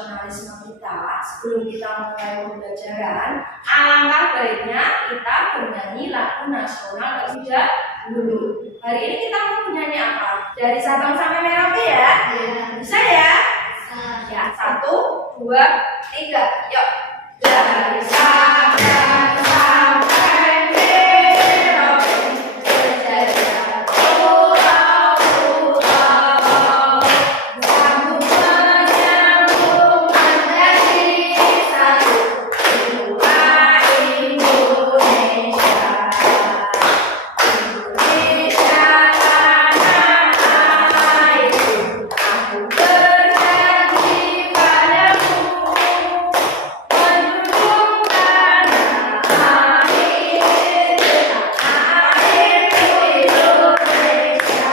nasionalisme kita, sebelum kita mulai pembelajaran, alangkah baiknya kita bernyanyi lagu nasional terlebih dahulu. Hari ini kita mau bernyanyi apa? Dari Sabang sampai Merauke ya? Bisa ya? Ya, 1, 2, 3, yuk. Dari Sabang sampai Merauke, berjaya pulau-pulau, sambung menyambung menjadi satu, jiwa Indonesia. Indonesia tanah airku, aku berjanji padamu, menjunjung tanah airku Indonesia.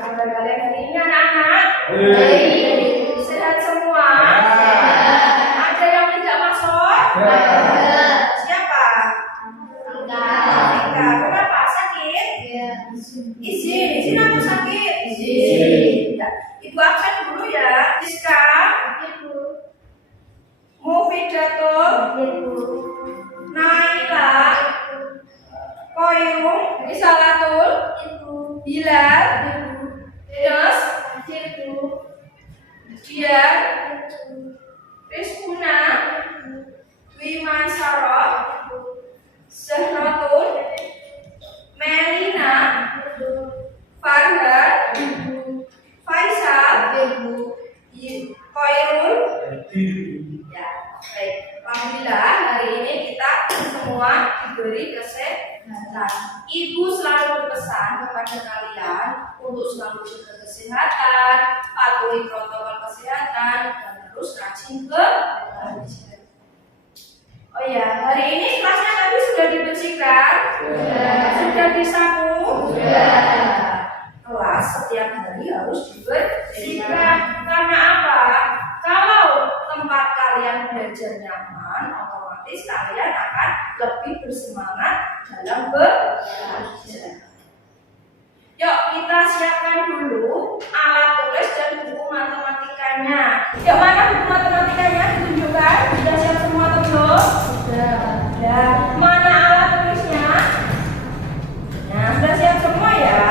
Kabar kalian hari ini anak-anak? Sehat semua? Ada yang tidak masuk? Siapa? Ika. Kenapa? Sakit? Izin atau sakit? Ya. Ibu absen dulu ya. Rizka, Mufidatul, Naila, Koyung, Isalatul, Bilal, Dedos, Dian, Rizkuna, Wimansaro, Zahratun, Melina, Farhan, Faisal, Koirul. Ya, baik. Alhamdulillah hari ini kita semua diberi kesehatan. Ibu selalu berpesan kepada kalian untuk selalu jaga kesehatan, patuhi protokol kesehatan, dan terus rajin belajar. Oh ya, hari ini kelasnya tadi sudah dibersihkan, sudah disapu, kelas setiap hari harus dibersihkan. Karena apa? Kalau tempat kalian belajar nyaman, otomatis kalian akan lebih bersemangat dalam belajar. Yuk kita siapkan dulu alat tulis dan buku matematikanya. Yuk, mana buku matematikanya? Ditunjukkan. Sudah siap semua atau belum? Sudah. Mana alat tulisnya? Nah, sudah siap semua ya.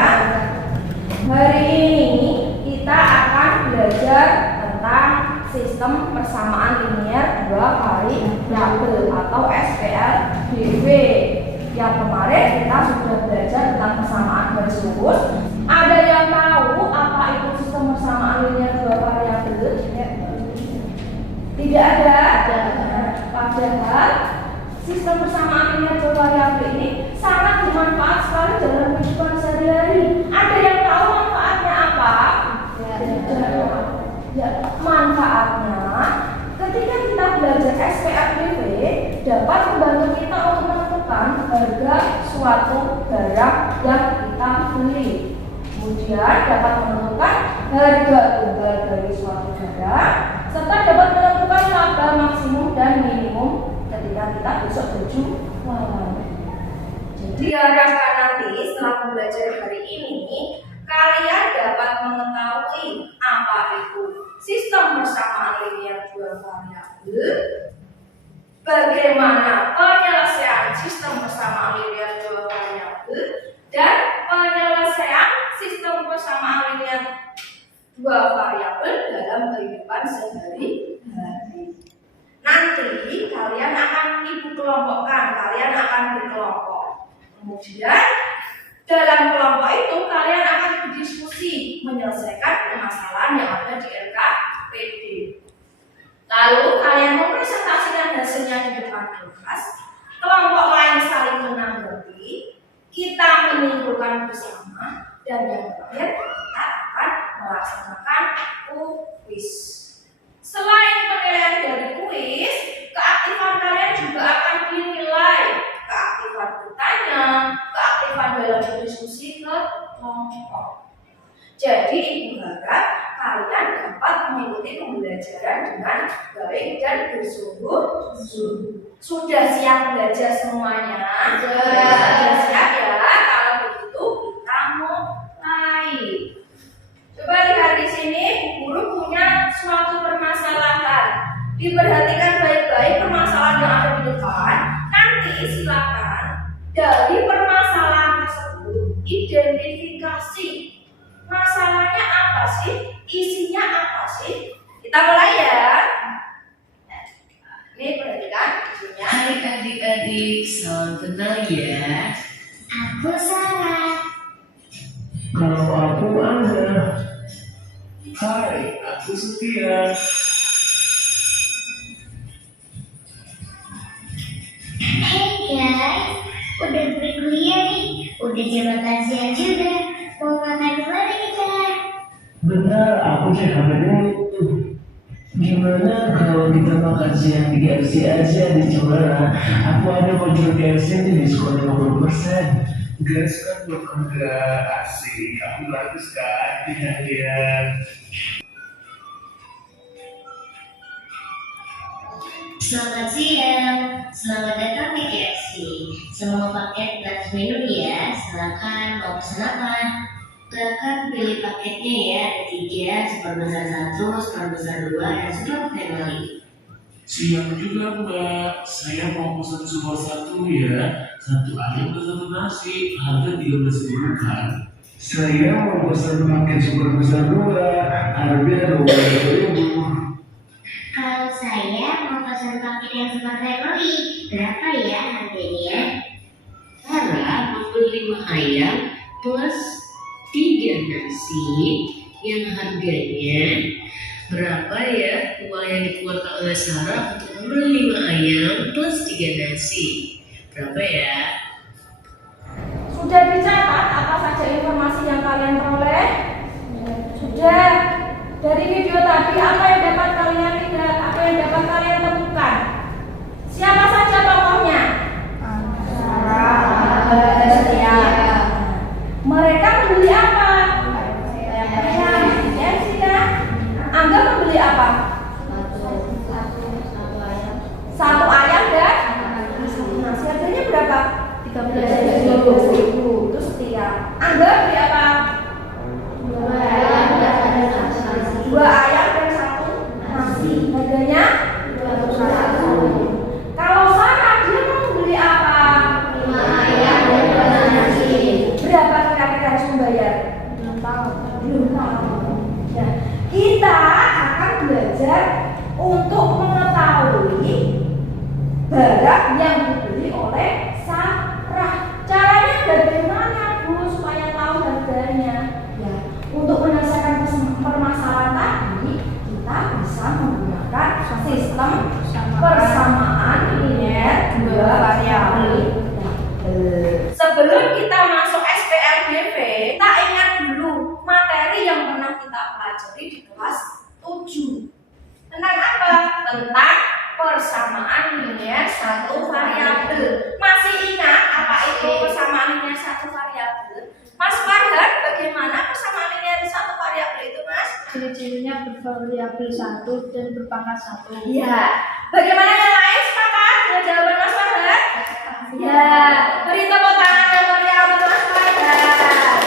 Hari ini kita akan belajar tentang sistem persamaan linier dua variabel atau SPLDV. Yang kemarin kita sudah belajar tentang persamaan garis lurus. Ada yang tahu apa itu sistem persamaan linier dua variabel? Tidak ada. Padahal sistem persamaan linier dua variabel ini sangat bermanfaat sekali dalam kehidupan sehari-hari. Ada yang tahu manfaatnya apa? Ya, manfaatnya ketika kita belajar SPLDV dapat membantu kita untuk menentukan harga suatu barang yang kita beli. Kemudian dapat menentukan harga tunggal dari suatu barang serta dapat menentukan laba maksimum dan minimum ketika kita besok berjualan. Jadi diharapkan nanti setelah belajar hari ini kalian dapat mengetahui apa itu sistem persamaan linier dua variabel, bagaimana penyelesaian sistem persamaan linier dua variabel, dan penyelesaian sistem persamaan linier dua variabel dalam kehidupan sehari-hari. Nanti kalian akan ibu kelompokkan, kalian akan berkelompok. Kemudian dalam kelompok itu kalian akan berdiskusi menyelesaikan permasalahan yang ada di LKPD. Lalu kalian mempresentasikan hasilnya di depan kelas. Kelompok lain saling menanggapi. Kita menyimpulkan bersama dan yang terakhir kita akan melaksanakan kuis. Selain penilaian dari kuis, keaktifan kalian juga akan dinilai. Keaktifan bertanya, keaktifan dalam berdiskusi ke kelompok. Jadi ibu harap kalian dapat mengikuti pembelajaran dengan baik dan bersungguh-sungguh. Sudah siap belajar semuanya? Sudah siap ya? Kalau begitu kita mulai. Coba lihat di sini. Dari permasalahan tersebut, identifikasi masalahnya apa sih? Isinya apa sih? Kita mulai ya. Ini perhatikan isinya. Hai adik-adik, salam kenal ya. Aku Sarah. Kalau aku Ana. Hai, aku Setia. Hey guys, udah berkuliah nih, udah jam makan siang juga. Mau makan di mana kita? Benar, aku cek HP dulu. Gimana kalau kita makan siang di KFC aja di Cemara? Aku ada voucher KFC di diskon 50%. Guys kan belum enggak asik, aku gratis kan di hadiah. Selamat siang, selamat datang di KFC. Semua paket gratis menu ya, silakan mau pesan apa? Silakan pilih paketnya ya, ada 3, super besar 1, super besar 2, dan super family. Siang juga mbak, saya mau pesan super 1 ya. 1 ayam dan 1 nasi, harga 13.000 kan? Saya mau pesan paket super besar 2, harga 20.000. Kalau saya mau pesan paket yang super family, berapa ya harganya? Sarah membeli 5 ayam plus 3 nasi yang harganya berapa ya uang yang dikeluarkan oleh Sarah untuk membeli 5 ayam plus 3 nasi? Berapa ya? Sudah dicatat apa saja informasi yang kalian peroleh? Sudah. Dari video tadi apa yang dapat kalian lihat? Apa yang dapat kalian temukan? Siapa saja tokohnya? Mereka membeli apa? Ayam. Angga membeli apa? Satu ayam dan nasi. Harganya berapa? 13.000. Itu Setia. Angga beli apa? 2 ayam dan 1 nasi. Harganya 201. Kalau Sarah dia mau beli apa? 5 ayam dan 2 nasi. Berapa kira-kira harus membayar? Belum tahu. Ya. Kita akan belajar untuk mengetahui barang yang dibeli oleh Sarah. Caranya bagaimana Bu supaya tahu harganya? Ya, untuk menyelesaikan permasalahan tadi kita bisa menggunakan sistem persamaan linear 2 variabel. Sebelum kita masuk SPLDV, kita ingat dulu materi yang pernah kita pelajari di kelas 7. Tentang apa? Tentang persamaan linear 1 variabel. Masih ingat apa itu persamaan linear 1 variabel? Mas Farhan, bagaimana persamaan linear 1 variabel itu, Mas? Ciri-cirinya bervariabel 1 dan berpangkat 1. Ya. Bagaimana yang lain sepakat dengan jawaban Mas Farhan? Ya. Beri tepuk tangan yang meriah untuk Mas Farhan.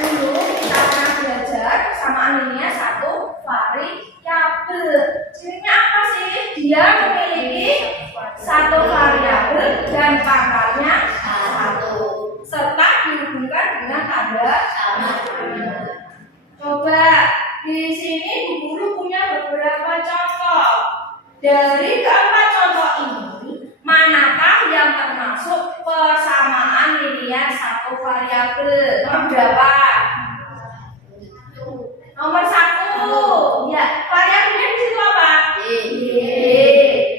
Dulu kita pernah belajar persamaan linear 1 variabel. Cirinya apa sih? Dia memiliki 1 variabel dan pangkalnya 1 serta dihubungkan dengan tanda sama. Coba di sini Bu Guru punya beberapa contoh. Dari keempat contoh ini, manakah yang termasuk persamaan linear 1 variabel? Nomor berapa? Nomor 1. Ya, variabelnya di situ apa? Y.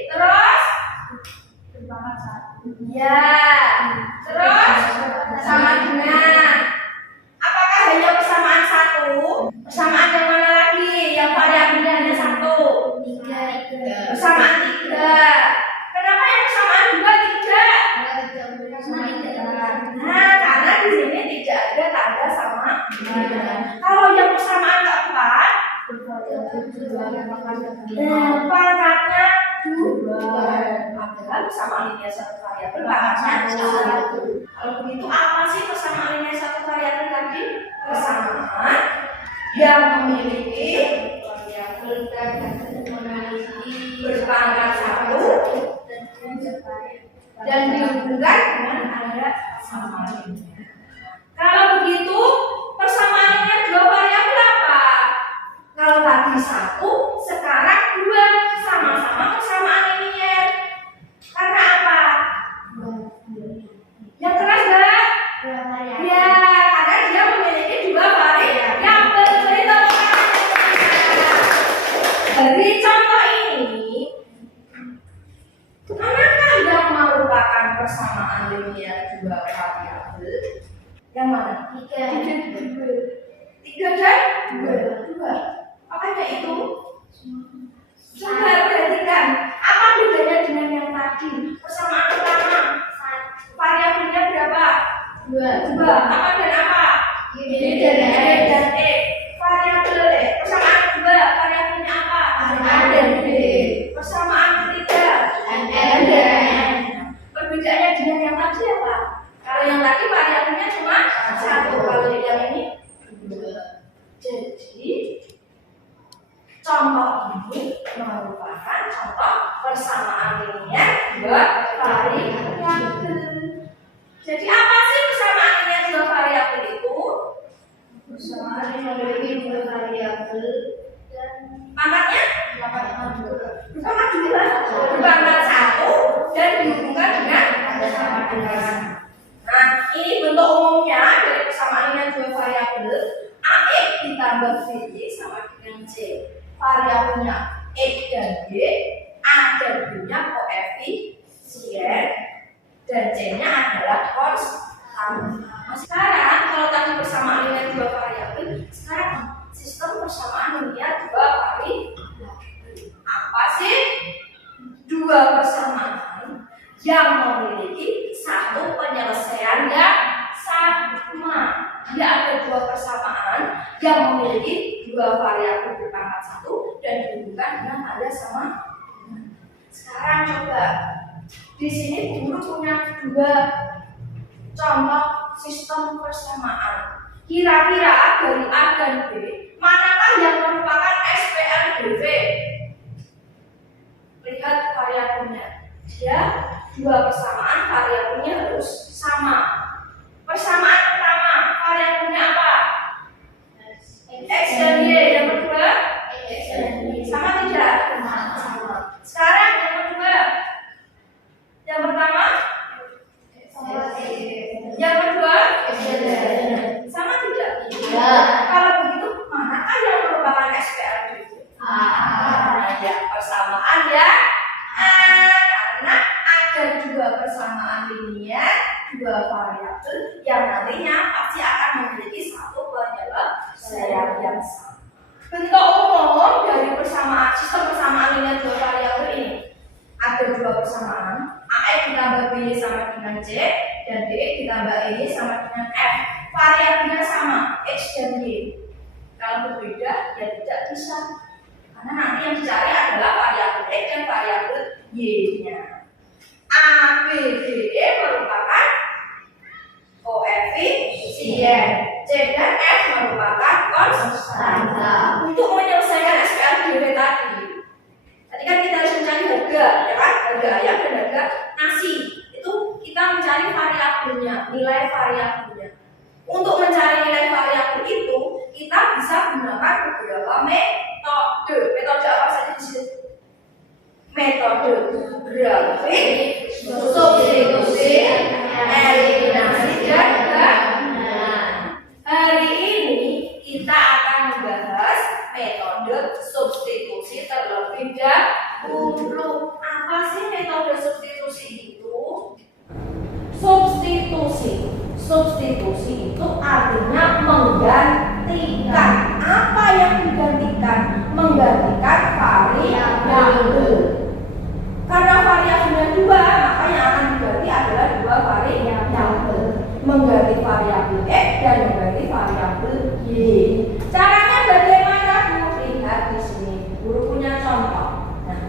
Terus? Berpangkat 1. Ya. Terus? Sama dengan. Apakah hanya persamaan 1? Persamaan yang mana lagi? Yang variabelnya hanya 1? 3. Persamaan 3. Kenapa yang persamaan 2 tidak? Nah, karena di sini tidak ada tanda sama. Kalau yang persamaan keempat, pangkatnya 2. Padahal persamaan linear 1 variabel pangkatnya 1. Kalau begitu apa sih persamaan linear 1 variabel tadi? Persamaan yang memiliki berpangkat 1 dan dihubungkan dengan sama linier. Kalau begitu, persamaan linier dua variabel apa? Kalau tadi 1, sekarang 2, sama-sama persamaan linier. Karena apa? Yang keras enggak? Ya, karena dia memiliki dua variabel. Dari contoh ini, manakah yang merupakan persamaan linier dua variabel? Yang mana? 3 dan 2. Apanya itu? Coba perhatikan, apa bedanya dengan yang tadi? Persamaan pertama, variabelnya berapa? 2. Apa dan apa? Y dan E. Variabel E. Persamaan kedua, variabelnya apa? A dan B. Persamaan ketiga, N dan N. Perbedaannya dengan yang tadi apa? Kalau yang tadi variabelnya cuma 1, kalau yang ini 2. Jadi contoh ini merupakan contoh persamaan linier dua variabel. Jadi apa sih persamaan linier dua variabel itu? Persamaan yang memiliki dua variabel dan pangkatnya berpangkat 1 dan dihubungkan dengan sama dengan. Nah, ini bentuk umumnya dari persamaan linier dua variabel. AX ditambah BY sama dengan C. Variabelnya X dan Y, A dan B-nya koefisien, dan C-nya adalah konstan. Nah, sekarang kalau tadi persamaan linier dua variabel, sekarang sistem persamaan linier dua variabel. Apa sih? Dua persamaan yang memiliki satu penyelesaian yang sama. Dia ada dua persamaan yang memiliki dua variabel berpangkat 1 dan dihubungkan dengan tanda sama. Sekarang coba di sini guru punya dua contoh sistem persamaan. Kira-kira dari A dan B, manakah yang merupakan SPLDV? Lihat variabelnya. Dia dua persamaan, variabelnya harus sama. Persamaan pertama, variabelnya apa? X dan Y. Yang kedua, X dan Y. Sama tidak? Sama. Sekarang yang kedua, yang pertama, yang kedua, sama tidak? Iya. Kalau begitu, manakah yang merupakan SPLDV? Ya, persamaan ya. Karena ada dua persamaan linier, dua variabel yang nantinya pasti akan memiliki satu penyelesaian yang sama. Bentuk umum dari persamaan sistem persamaan linier dua variabel ini ada dua persamaan, AX ditambah BY sama dengan C dan DX ditambah EY sama dengan F. Variabelnya sama, X dan Y. Kalau berbeda ya tidak bisa, karena nanti yang dicari adalah variabel X dan variabel Y-nya. A, B, D, E merupakan koefisien, C dan F merupakan konstanta. Untuk menyelesaikan SPLDV tadi kan kita harus mencari harga, ya kan? Harga ayam dan harga nasi. Itu kita mencari variabelnya, nilai variabelnya. Untuk mencari nilai variabel itu, kita bisa gunakan beberapa metode. Metode apa saja di sini? Metode grafik, substitusi, eliminasi, dan gabungan. Hari ini kita akan membahas metode substitusi terlebih dahulu. Apa sih metode substitusi itu? Substitusi itu artinya menggantikan. Apa yang digantikan? Menggantikan variabel. Karena variabelnya dua, maka yang akan diganti adalah dua variabel. Mengganti variabel X dan mengganti variabel Y. Caranya bagaimana, Bu? Lihat di sini. Guru punya contoh. Nah,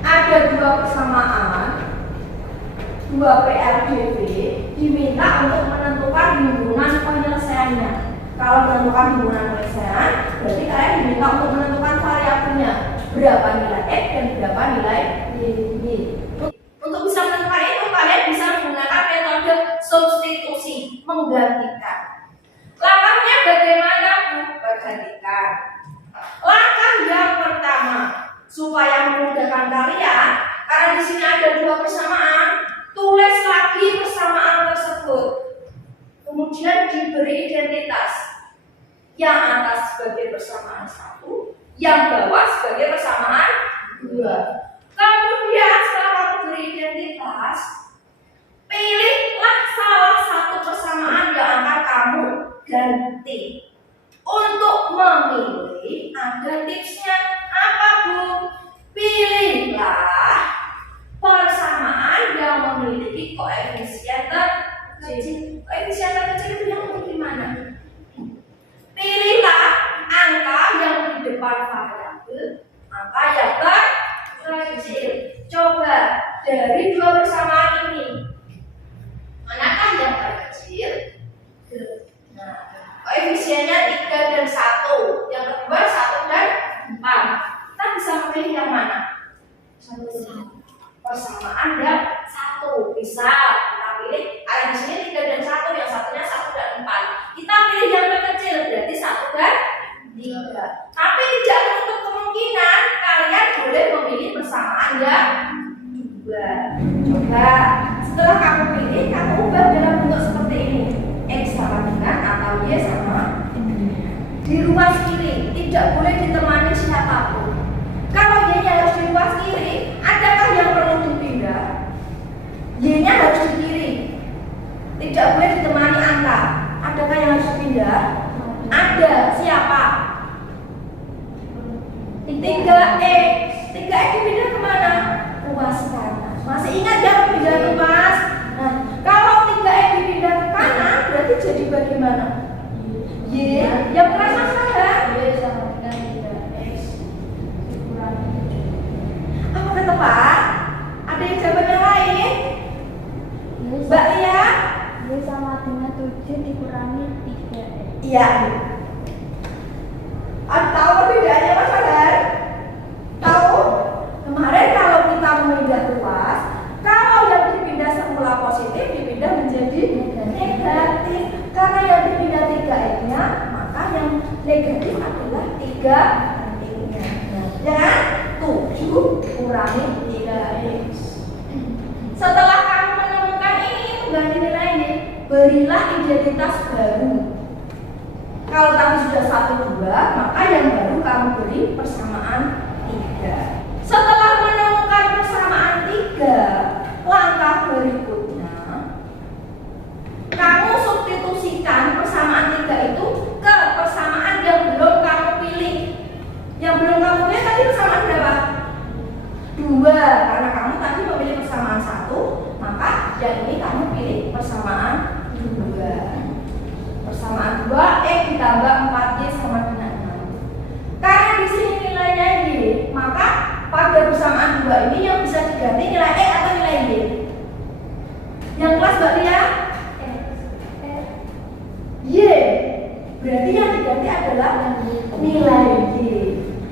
ada dua persamaan, dua PRDV diminta untuk menentukan himpunan penyelesaiannya. Kalau menentukan himpunan penyelesaian, berarti kalian diminta untuk menentukan variabelnya, berapa nilai X dan berapa nilai Y. Untuk bisa menentukan itu, kalian bisa menggunakan metode substitusi. menggantikan. Langkahnya bagaimana, Bu? Perhatikan. Langkah yang pertama, supaya memudahkan kalian, karena di sini ada dua persamaan, tulis lagi persamaan tersebut. Kemudian diberi identitas. Yang atas sebagai persamaan 1, yang bawah sebagai persamaan 2. Kemudian setelah kamu beri identitas, pilihlah salah satu persamaan yang akan kamu ganti. Untuk memilih ada tipsnya. Apa, Bu? Pilihlah persamaan yang memiliki koefisien terkecil. Koefisien terkecil itu yang bagaimana? Pilihlah angka yang di depan variabel, angka yang terkecil. Coba dari dua persamaan ini, manakah yang terkecil? Nah, koefisiennya 3 dan 1, yang kedua 1 dan 4. Kita bisa memilih yang mana? Persamaan yang 1. Bisa kita pilih. Di sini 3 dan 1, yang satunya 1 dan 4. Kita pilih yang terkecil, berarti 1 dan 3. Tapi tidak menutup kemungkinan kalian boleh memilih persamaan yang 2. Coba setelah kamu pilih, kamu ubah dalam bentuk seperti ini. X sama dengan atau Y sama. Di ruas kiri tidak boleh ditemani siapapun. Kalau Y-nya harus di ruas kiri, adakah yang perlu dipindah? Y-nya harus di kiri, tidak boleh ditemani angka. Adakah yang harus dipindah? Ada. Siapa? 3X. 3X dipindah kemana? Ruas kanan. Masih ingat ya pindah ruas? Nah, kalau 3X dipindah ke kanan, berarti jadi bagaimana? Y yang terasa salah. Y sama dengan 3X dikurangi 7. Apakah tepat? Ada yang jawab yang lain? Mbak Lia? Y sama dengan 7 dikurangi 3X. Iya. Tahu perbedaannya Mas Fadar? Tahu? Kemarin kalau kita memindah ruas, kalau yang dipindah semula positif dipindah menjadi negatif. Karena yang dipindah 3X-nya, maka yang negatif adalah 3X-nya. Ya, 7 kurangi 3X. Setelah kamu menemukan ini, ganti nilai ini, berilah identitas baru. Kalau tadi sudah 1, 2, maka yang baru kamu beri persamaan 3. Setelah menemukan persamaan 3, langkah berikutnya, kamu substitusikan persamaan 3 itu ke persamaan yang belum kamu pilih. Yang belum kamu pilih tadi persamaan berapa? 2. Karena kamu tadi memilih persamaan 1, maka yang ini kamu pilih persamaan 2. Persamaan 2, X ditambah 4Y sama dengan 6. Karena di sini nilainya Y, maka pada persamaan 2 ini yang bisa diganti nilai X atau nilai Y? Yang kelas Mbak Lia? Y. Berarti yang diganti adalah nilai Y.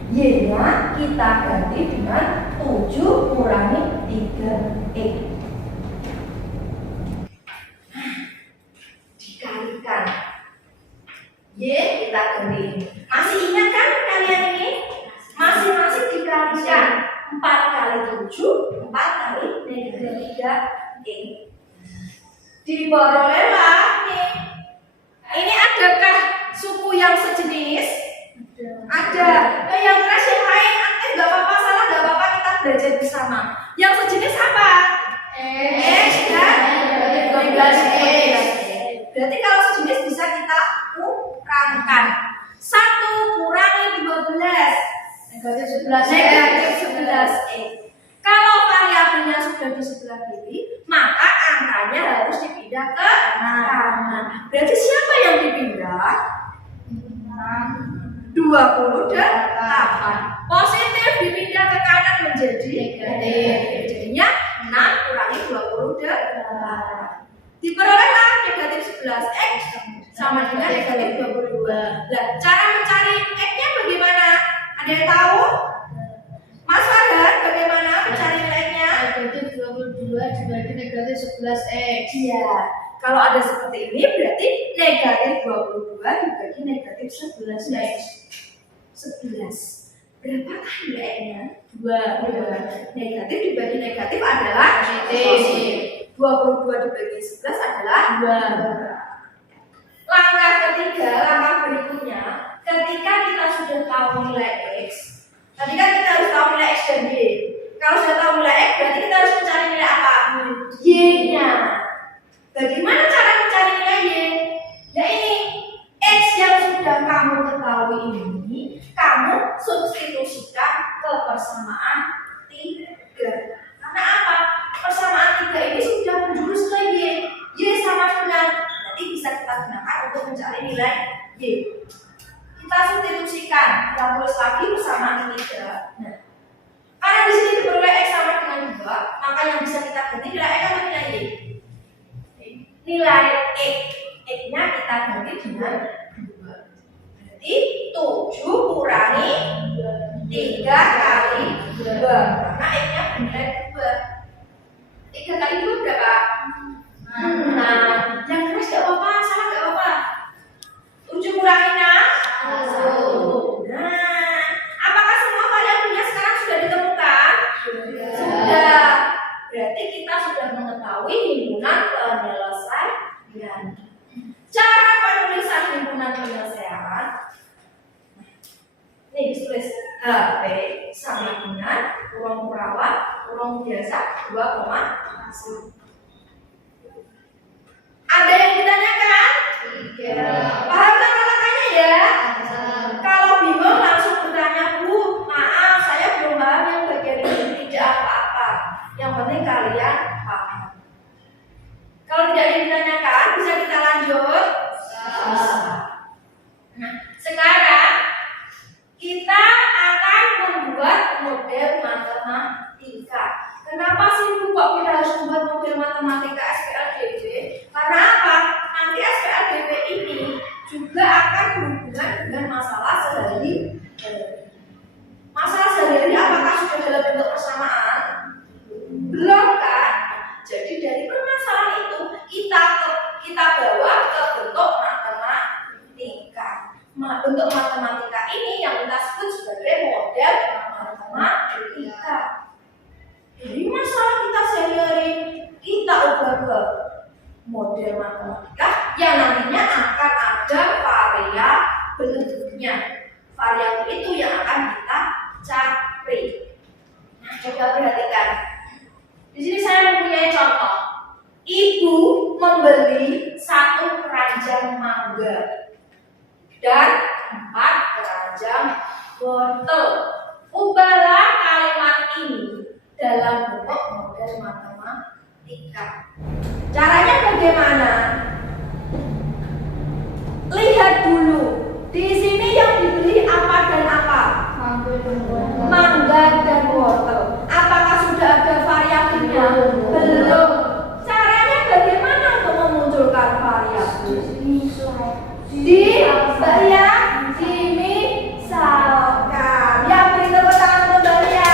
Y-nya kita ganti dengan 7 kurangi 3X. Dikalikan. Y kita ganti ini. Masih ingat kan kalian ini? Masing-masing dikalikan. 4 kali 7, 4 kali negatif 3X. Diperolehlah nih. Ini adakah suku yang sejenis? Ada. Yang kelas yang lain aktif gak apa-apa, salah gak apa-apa, kita belajar bersama. Yang sejenis apa? X dan 12X. Berarti kalau sejenis bisa kita kurangkan. 1 kurangi 12. Negatif 11X. Kalau variabelnya sudah di sebelah kiri, maka angkanya harus dipindah ke kanan. Berarti siapa yang dipindah? 28. Positif dipindah ke kanan menjadi negatif. Jadinya 6 kurangi 28. Diperolehlah negatif 11X sama dengan negatif 22. Nah, cara mencari X-nya bagaimana? Ada yang tahu? Mas Farhan, bagaimana mencari nilainya? Negatif 22 dibagi negatif 11x. Iya, kalau ada seperti ini berarti negatif 22 dibagi negatif 11x. 11. Berapakah nilainya? 2. Negatif dibagi negatif adalah Positif. 22 dibagi 11 adalah 2. Langkah ketiga, langkah berikutnya, ketika kita sudah tahu nilai X, tadi kan kita harus tahu nilai X dan Y. Kalau sudah tahu nilai X, berarti kita harus mencari nilai apa? Y-nya. Bagaimana cara mencari nilai Y? Ya ini, X yang sudah kamu ketahui ini, kamu substitusikan ke persamaan 3. Karena apa? Persamaan 3 ini sudah menjurus ke Y. Y sama dengan, nanti bisa kita gunakan untuk mencari nilai Y. Kita substitusikan, kita tulis lagi persamaan 3. Nah, karena di sini diperoleh X sama dengan 2, maka yang bisa kita ganti nilai X atau nilai Y? Nilai X-nya kita ganti dengan 2. Berarti 7 kurangi 3 kali 2. Karena X-nya bernilai 2. 3 kali 2 berapa? 6. Yang keras gak apa-apa, salah gak apa-apa. 7 kurangi 6. 1. Nah, apakah semua variabelnya sekarang sudah ditemukan? Sudah. Berarti kita sudah mengetahui himpunan penyelesaian. Cara penulisan himpunan penyelesaian. Nih, tulis HP sama dengan kurung perawat, kurung biasa 2,1. Ada yang ditanyakan? Paham kata-katanya ya? Kalau bingung langsung bertanya, Bu, maaf saya belum paham yang bagian ini. Tidak apa-apa. Yang penting kalian paham. Kalau tidak ada yang ditanyakan, bisa kita lanjut? Nah, sekarang kita akan membuat model matematika. Kenapa sih Bu kok kita harus membuat model matematika SPLDB? Karena apa? Nanti SPLDB ini juga akan berhubungan dengan masalah sehari-hari. Masalah sehari-hari apakah sudah dalam bentuk persamaan? Belum kan? Jadi dari permasalahan itu kita bawa ke bentuk matematika. Bentuk matematika ini yang kita sebut sebagai model matematika. Dari masalah kita sehari-hari kita ubah ke model matematika yang nantinya akan ada variabelnya. Variabel itu yang akan kita cari. Nah, coba perhatikan. Di sini saya mempunyai contoh. Ibu membeli 1 keranjang mangga dan 4 keranjang wortel. Ubahlah kalimat ini dalam bentuk model matematika. Caranya bagaimana? Lihat dulu. Di sini yang dibeli apa dan apa? Mangga dan wortel. Apakah sudah ada variabelnya? Belum. Caranya bagaimana untuk memunculkan variabel? Dimisalkan. Ya, beri tepuk tangan untuk Balia.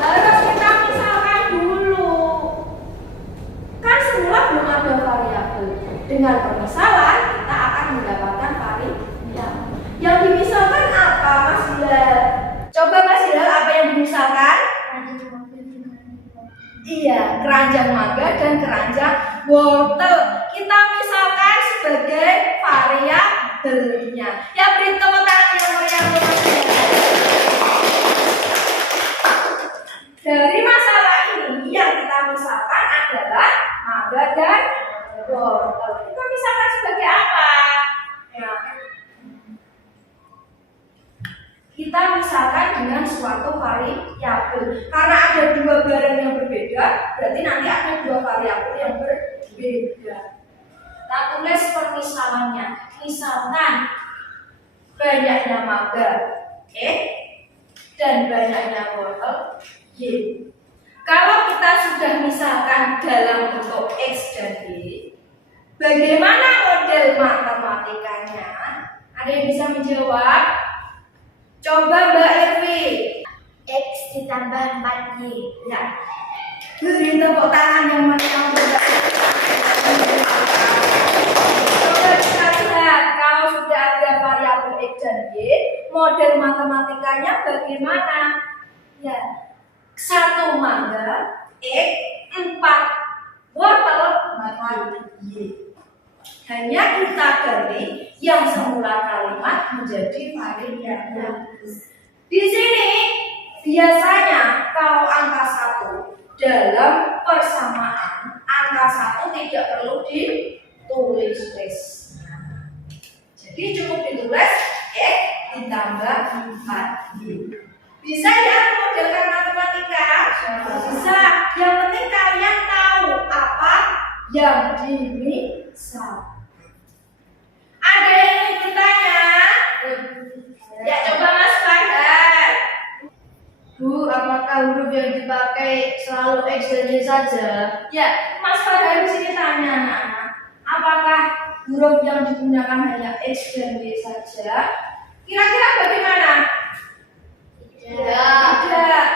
Harus kita misalkan dulu. Kan semula belum ada variabel. Dengan permisalan kita akan mendapatkan variabel. Yang dimisalkan apa, Mas Hilal? Coba Mas Hilal, apa yang dimisalkan? Iya, keranjang mangga dan keranjang wortel. Kita misalkan sebagai variabelnya. Ya, beri tepuk tangan yang meriah untuk Mas Hilal. Dari masalah ini yang kita misalkan adalah mangga dan wortel. Kita misalkan sebagai apa? Ya. Kita misalkan dengan suatu variabel. Karena ada 2 barang yang berbeda, berarti nanti ada 2 variabel yang berbeda. Kita tulis permisalannya. Misalkan banyaknya mangga dan banyaknya wortel Y. Kalau kita sudah misalkan dalam bentuk X dan Y, bagaimana model matematikanya? Ada yang bisa menjawab? Coba Mbak Irvi. X ditambah 4Y. Ya. Beri tepuk tangan yang meriah untuk coba kita lihat kalau sudah ada variabel X dan Y, model matematikanya bagaimana? Ya, 1 mangga X, 4 wortel Y. Hanya kita ganti yang semula kalimat menjadi variabel. Di sini biasanya kalau angka 1 dalam persamaan, angka 1 tidak perlu ditulis. Jadi cukup ditulis X ditambah 4Y. Bisa ya modelkan matematika? Bisa. Yang penting kalian tahu apa yang dimisal. Ada yang ingin bertanya? Ya coba Mas Farhan. Bu, apakah huruf yang dipakai selalu X dan Y saja? Ya, Mas Farhan di sini tanya anak-anak, apakah huruf yang digunakan hanya X dan Y saja? Kira-kira bagaimana? Tidak.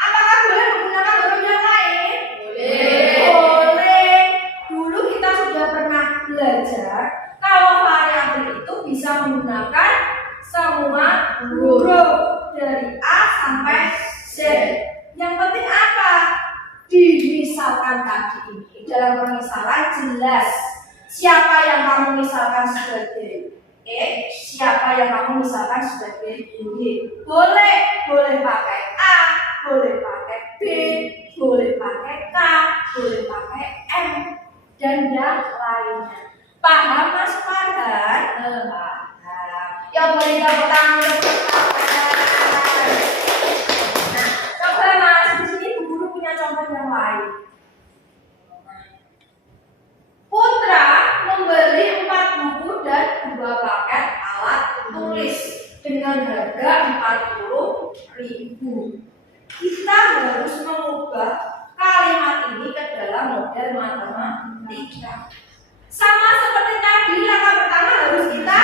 Apakah boleh menggunakan huruf yang lain? Boleh. Dulu kita sudah pernah belajar kalau variabel itu bisa menggunakan semua huruf dari A sampai Z. Yang penting apa? Dimisalkan tadi ini dalam pemisalan jelas siapa yang kamu misalkan sebagai X, siapa yang kamu misalkan sebagai Y. Boleh pakai A, boleh pakai B, boleh pakai K, boleh pakai M, dan yang lainnya. Paham Mas Farhan? Paham. Yang boleh tepuk tangan untuk Farhan. Nah, coba Mas, di sini Bu Guru punya contoh yang lain. Putra membeli 4 buku dan 2 paket alat tulis dengan harga 40.000. Kita harus mengubah kalimat ini ke dalam model matematika. Sama seperti tadi, langkah pertama harus kita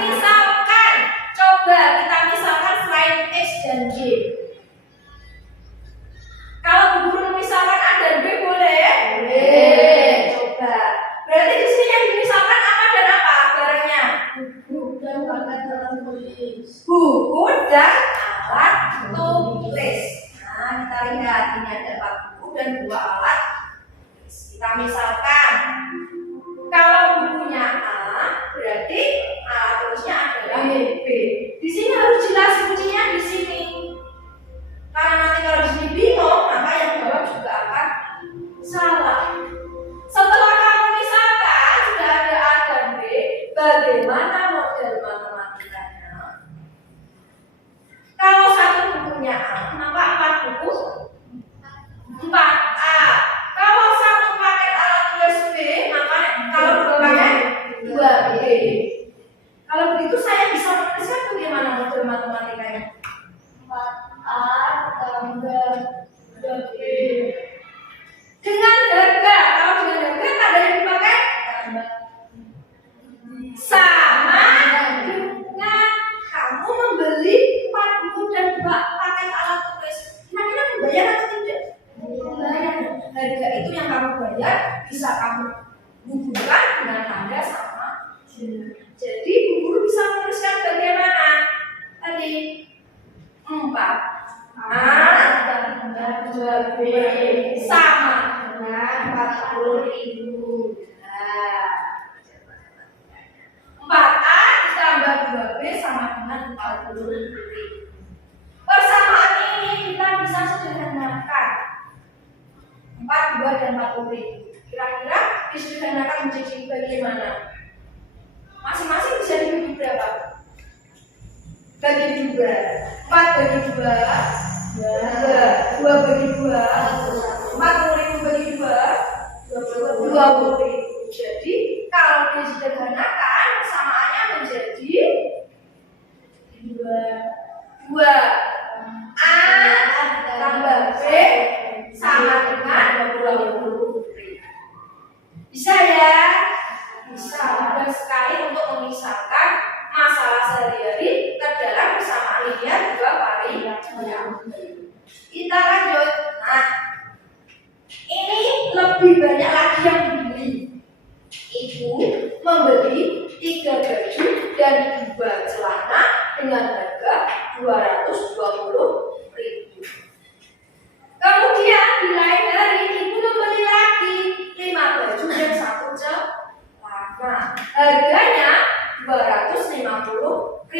misalkan. Coba kita misalkan selain X dan Y. Kalau Bu Guru misalkan A dan B boleh? Boleh. Coba. Berarti di sini yang dimisalkan apa dan apa barangnya? Buku dan paket alat tulis. Buku dan alat tulis. Nah, kita lihat ini ada 4 buku dan 2 alat tulis. Kita misalkan kalau bukunya A, berarti alat tulisnya adalah B. Di sini harus jelas kuncinya di sini. Karena nanti kalau di sini bingung, maka yang jawab juga akan salah. Setelah kamu misalkan sudah ada A dan B, bagaimana model matematikanya? Kalau 1 bukunya A, maka 4 buku 4A. Kalau 1 paket alat tulis B, maka kalau 2 paket 2B. Kalau begitu saya bisa menuliskan bagaimana model matematikanya? 4A tambah 2B. Dengan harga, kalau dengan harga ada yang dipakai sama dengan kamu membeli 4 buku dan 2 paket alat tulis. Kira-kira membayar atau tidak? Membayar. Harga itu yang kamu bayar bisa kamu hubungkan dengan tanda sama. Jadi Bu Guru bisa menuliskan bagaimana? Tadi 4A tambah 2B sama dengan 40.000. Nah, 4A ditambah 2B sama dengan 40.000. Persamaan ini kita bisa sederhanakan. 4, 2, dan 40.000. Kira-kira disederhanakan menjadi bagaimana? Masing-masing bisa dibagi berapa? Bagi 2. 4 bagi 2, 2 bagi 2, 40.000 bagi 2, 20.000. Jadi kalau disederhanakan persamaannya menjadi 2 A tambah B sama dengan 20.000. Bisa ya? Bisa. Mudah sekali untuk memisahkan masalah sehari-hari ke dalam persamaan linear 2 variabel. Kita lanjut. Nah, dan 2 celana dengan harga 220.000. Kemudian di lain hari ibu membeli lagi 5 baju dan 1 celana. Harganya 250.000.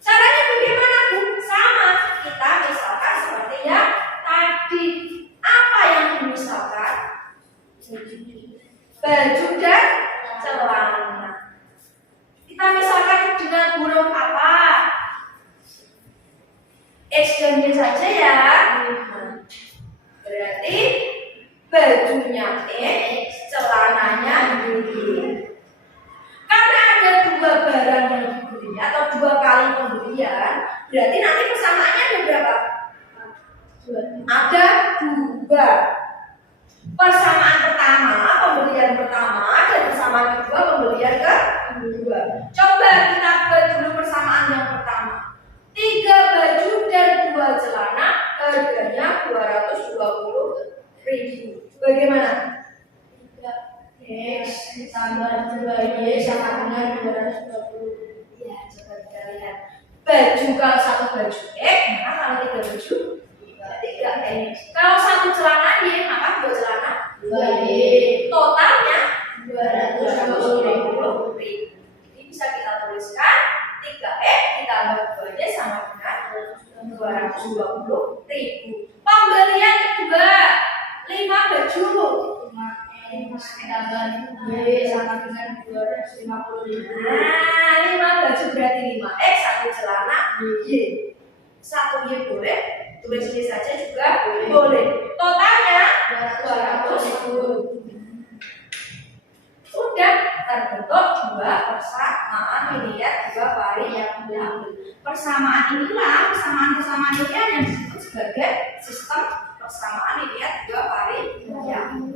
Caranya bagaimana, Bu? Sama, kita misalkan seperti yang tadi. Apa yang dimisalkan? Baju dan celana. Kita misalkan dengan huruf apa? X dan Y saja ya. Berarti bajunya X, celananya Y. Karena ada 2 barang yang dibeli atau 2 kali pembelian, berarti nanti persamaannya ada berapa? Ada 2. Persamaan pertama, pembelian pertama, dan persamaan kedua, pembelian kedua. Coba kita buat dulu persamaan yang pertama. 3 baju dan 2 celana, harganya 220.000. Bagaimana? X tambah 2Y sama dengan 220. Ya, coba kita lihat. Baju kalau 1 baju X, maka kalau 3 baju 3 X. Kalau 1 celana Y, maka 2 celana 2Y. Totalnya 220.000. Ini bisa kita tuliskan 3X ditambah 2Y sama dengan 220.000. Pembelian kedua 5 baju. Tambah Y sama dengan 250.000. Nah, 5 baju berarti 5X, 1 celana Y. 1 Y boleh, tulis Y saja juga boleh. Totalnya 220. Sudah terbentuk 2 persamaan. Ini ya 2 varian yang diambil. Persamaan inilah persamaan ini yang disebut sebagai sistem persamaan. Ini ya 2 varian.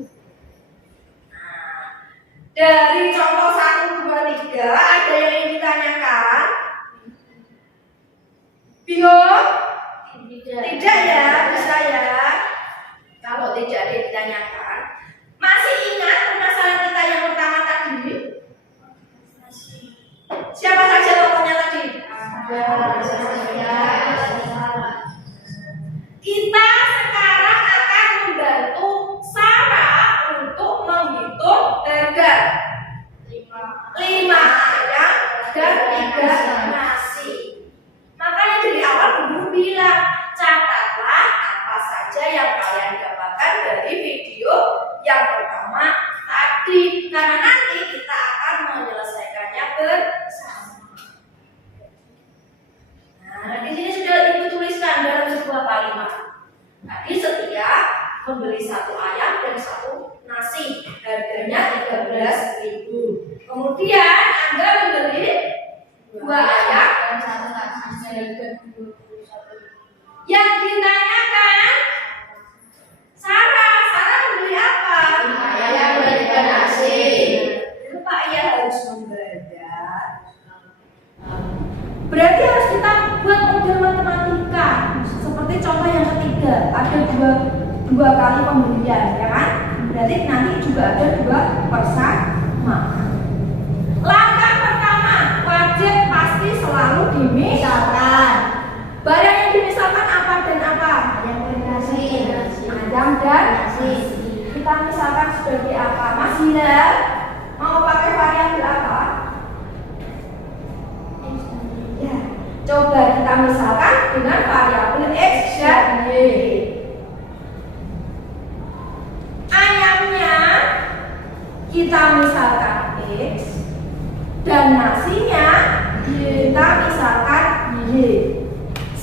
Dari contoh 1, 2, 3 ada yang ingin ditanyakan? Bingung? Tidak ya, bisa ya. Kalau tidak ada yang ditanyakan, masih ingat permasalahan kita yang pertama tadi? Siapa saja tokohnya tadi? Kita sekarang akan membantu Sarah untuk menghitung harga 5 ayam dan 3 nasi. Makanya dari awal Ibu bilang, catatlah apa saja yang kalian dapatkan dari video yang pertama tadi, karena nanti kita akan menyelesaikannya bersama. Nah, di sini sudah Ibu tuliskan dalam sebuah kalimat. Tadi setiap membeli 1 ayam dan 1 nasi, harganya 13.000. Kemudian Anda membeli 2 ayam dan 1 nasi, harga 21. yang ditanyakan Sarah membeli apa? Ayam dan 3 nasi. Lupa ia harus membayar. Berarti harus kita buat model matematika. Seperti contoh yang ketiga, ada dua kali pembelian, ya kan? Berarti nanti juga ada 2 persamaan. Langkah pertama, wajib pasti selalu dimisalkan. Barang yang dimisalkan apa dan apa? Ayam dan nasi. Ayam dan nasi. Kita misalkan sebagai apa? Mas Hilal mau pakai variabel apa? Ya, coba kita misalkan dengan variabel X dan Y. Ayamnya kita misalkan X dan nasinya kita misalkan Y.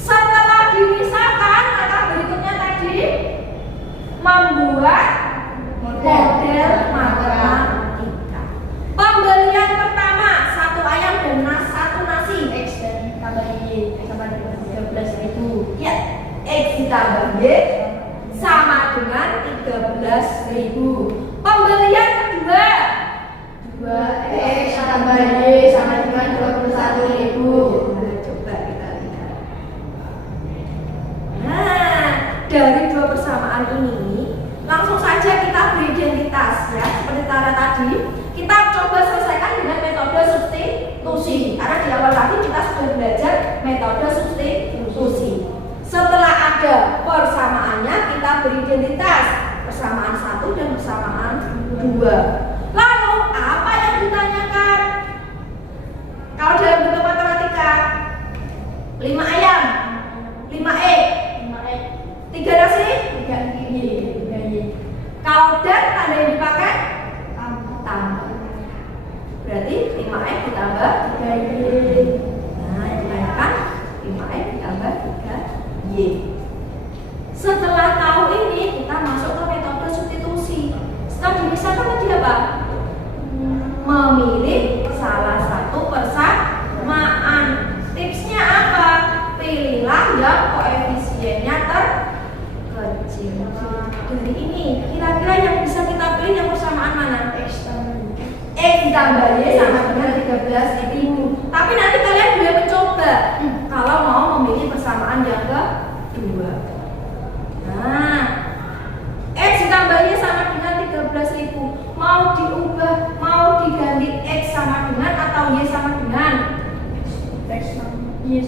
Setelah dimisalkan, maka berikutnya tadi membuat model matematika. Pembelian pertama 1 ayam dan 1 nasi. X dan tambah Y sama dengan 13.000. Ya, X ditambah Y sama dengan 13.000. Pembelian kedua 2X tambah Y sama dengan 21.000. Nah, coba kita lihat. Nah, dari 2 persamaan ini langsung saja kita beridentitas ya, seperti cara tadi. Kita coba selesaikan dengan metode identitas, persamaan 1 dan persamaan 2. Lalu apa yang ditanyakan? Kalau dalam bentuk matematika, 5 ayam, 5 egg, 3 nasi, 3 Y. Kalau dan tanda yang dipakai tambah. Berarti 5 egg ditambah 3 Y. Nah, yang ditanyakan 5 egg ditambah 3 Y. Setelah tahu ini, kita masuk ke metode substitusi. Setelah dipisahkan menjadi apa? Memilih salah satu persamaan. Tipsnya apa? Pilihlah yang koefisiennya terkecil. Dari ini, kira-kira yang bisa kita pilih yang persamaan mana? X ditambah Y sama dengan 13.000. Tapi nanti kalian boleh mencoba kalau mau memilih persamaan yang kedua. Nah, X ditambah Y sama dengan 13.000. Mau diubah, mau diganti X sama dengan atau Y sama dengan? Y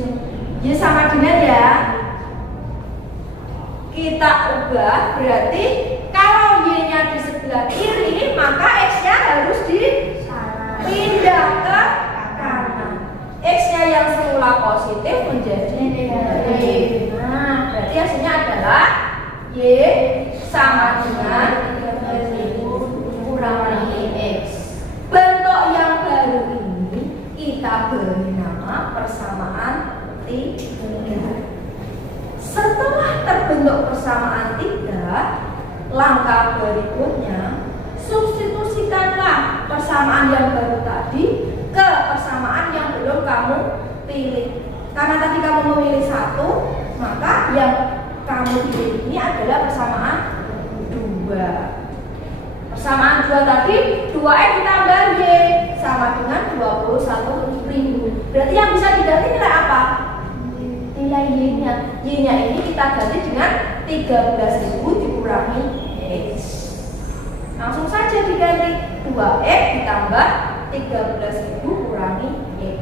sama dengan ya. Kita ubah, berarti kalau Y-nya di sebelah kiri, maka X-nya harus dipindah ke kanan. X-nya yang semula positif menjadi negatif. Nah, berarti hasilnya adalah Y sama dengan 13.000 kurangi X. Bentuk yang baru ini kita beri nama persamaan 3. Setelah terbentuk persamaan 3, langkah berikutnya substitusikanlah persamaan yang baru tadi ke persamaan yang belum kamu pilih. Karena tadi kamu memilih 1, maka yang kamu pilih ini adalah persamaan 2. Persamaan 2 tadi 2X ditambah Y sama dengan 21.000. Berarti yang bisa diganti nilai apa? Nilai Y-nya. Y-nya ini kita ganti dengan 13.000 dikurangi X. Langsung saja diganti 2X ditambah 13.000 kurangi X.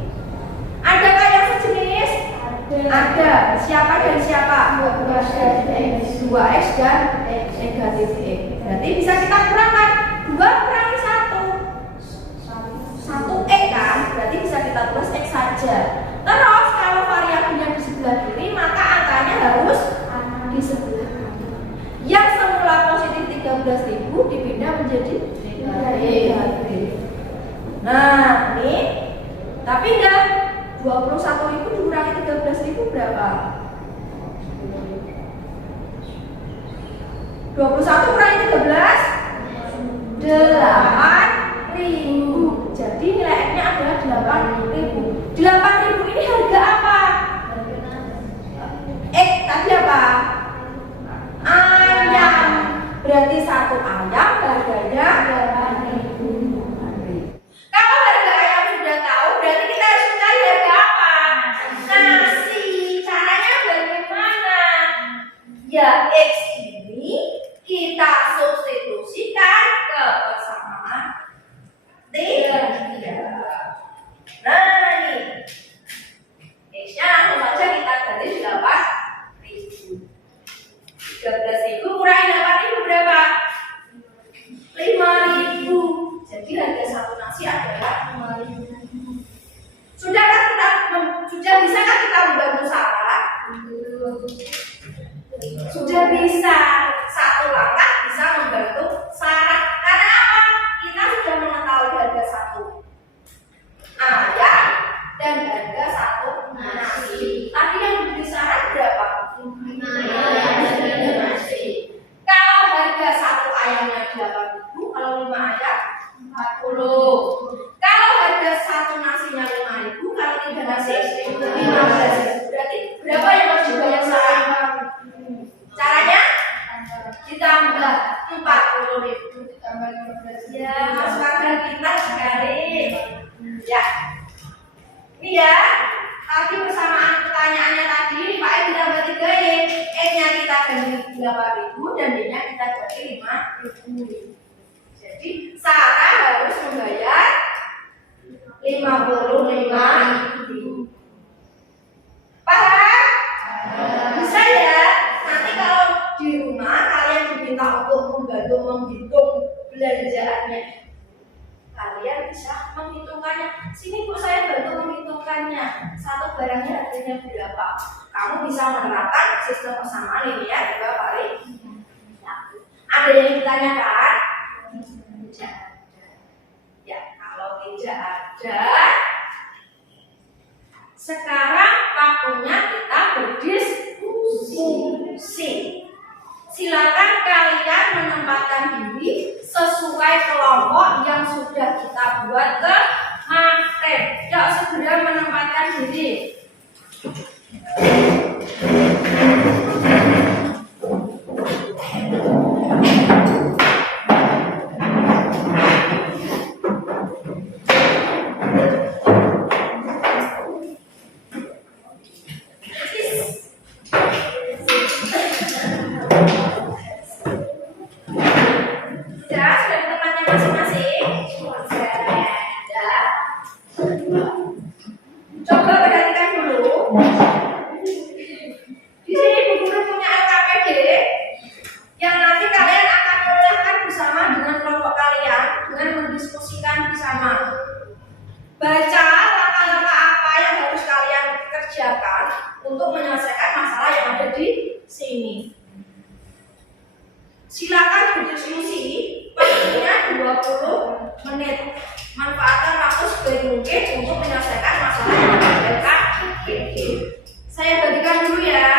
Adakah yang sejenis? Ada. Siapa dan siapa? 2X dan X negatif X. Berarti bisa kita kurangkan 2 kurangi 1 1X kan? Berarti bisa kita tulis X saja. Terus kalau variabelnya di sebelah kiri, maka angkanya harus di sebelah kanan. Yang semula positif 13.000 dipindah menjadi negatif. Nah, ini tapi enggak 21.000 dikurangi 13.000 berapa? 21 kurangi 13 8.000. Jadi nilai X-nya adalah 8.000. 8.000 ini harga apa? X tadi apa? Ayam. Berarti 1 ayam harganya 8.000. Kalau harga ayam sudah tahu, berarti kita harus mencari harga apa? Nasi. Caranya bagaimana? Ya, X ini kita substitusikan ke persamaan 3. Nah, ini X-nya langsung saja kita ganti 8.000. 13.000 kurangi 8.000 berapa? 5.000. Jadi harga satu nasi adalah 5.000. Sudah bisakah kita membantu Sarah? Sudah bisa. Satu langkah bisa membantu Sarah. Karena apa? Kita sudah mengetahui harga satu ayam dan harga satu nasi. Tadi yang diberi Sarah berapa? 5 nasi. Kalau harga satu ayamnya 8.000, kalau 5 ayam 40. Kalau harga satu nasinya 5.000, kalau 3 nasi 15.000. Berarti berapa yang harus dibayar Sarah? Caranya ditambah 40.000 ditambah 15. Ya, masukkan kita sekali. Ya. Ini ya. Tadi persamaan pertanyaannya tadi 5X ditambah 3Y. X-nya kita ganti 8.000 dan Y-nya kita ganti 5.000. Jadi Sarah harus membayar 55.000. Paham? Bisa ya? Nanti kalau di rumah kalian belanjaannya. Kalian bisa menghitungkannya. Sini Bu, saya bantu menghitungkannya. Satu barangnya harganya berapa? Kamu bisa menerapkan sistem persamaan linear 2 kali 1. Ada yang ditanyakan? Tidak ada. Ya, kalau tidak ada, sekarang waktunya kita berdiskusi. Silakan kalian menempatkan diri sesuai kelompok yang sudah kita buat kemarin. Yuk segera menempatkan diri. Sudah di tempatnya masing-masing? Sudah. Coba perhatikan dulu. Di sini Bu Guru punya LKPD yang nanti kalian akan memecahkan bersama dengan kelompok kalian dengan mendiskusikan bersama. Baca langkah-langkah apa yang harus kalian kerjakan untuk menyelesaikan masalah yang ada di sini. Silakan berdiskusi, waktunya 20 menit. Manfaatkan waktu sebaik mungkin untuk menyelesaikan masalah yang ada di LKPD. Saya bagikan dulu ya.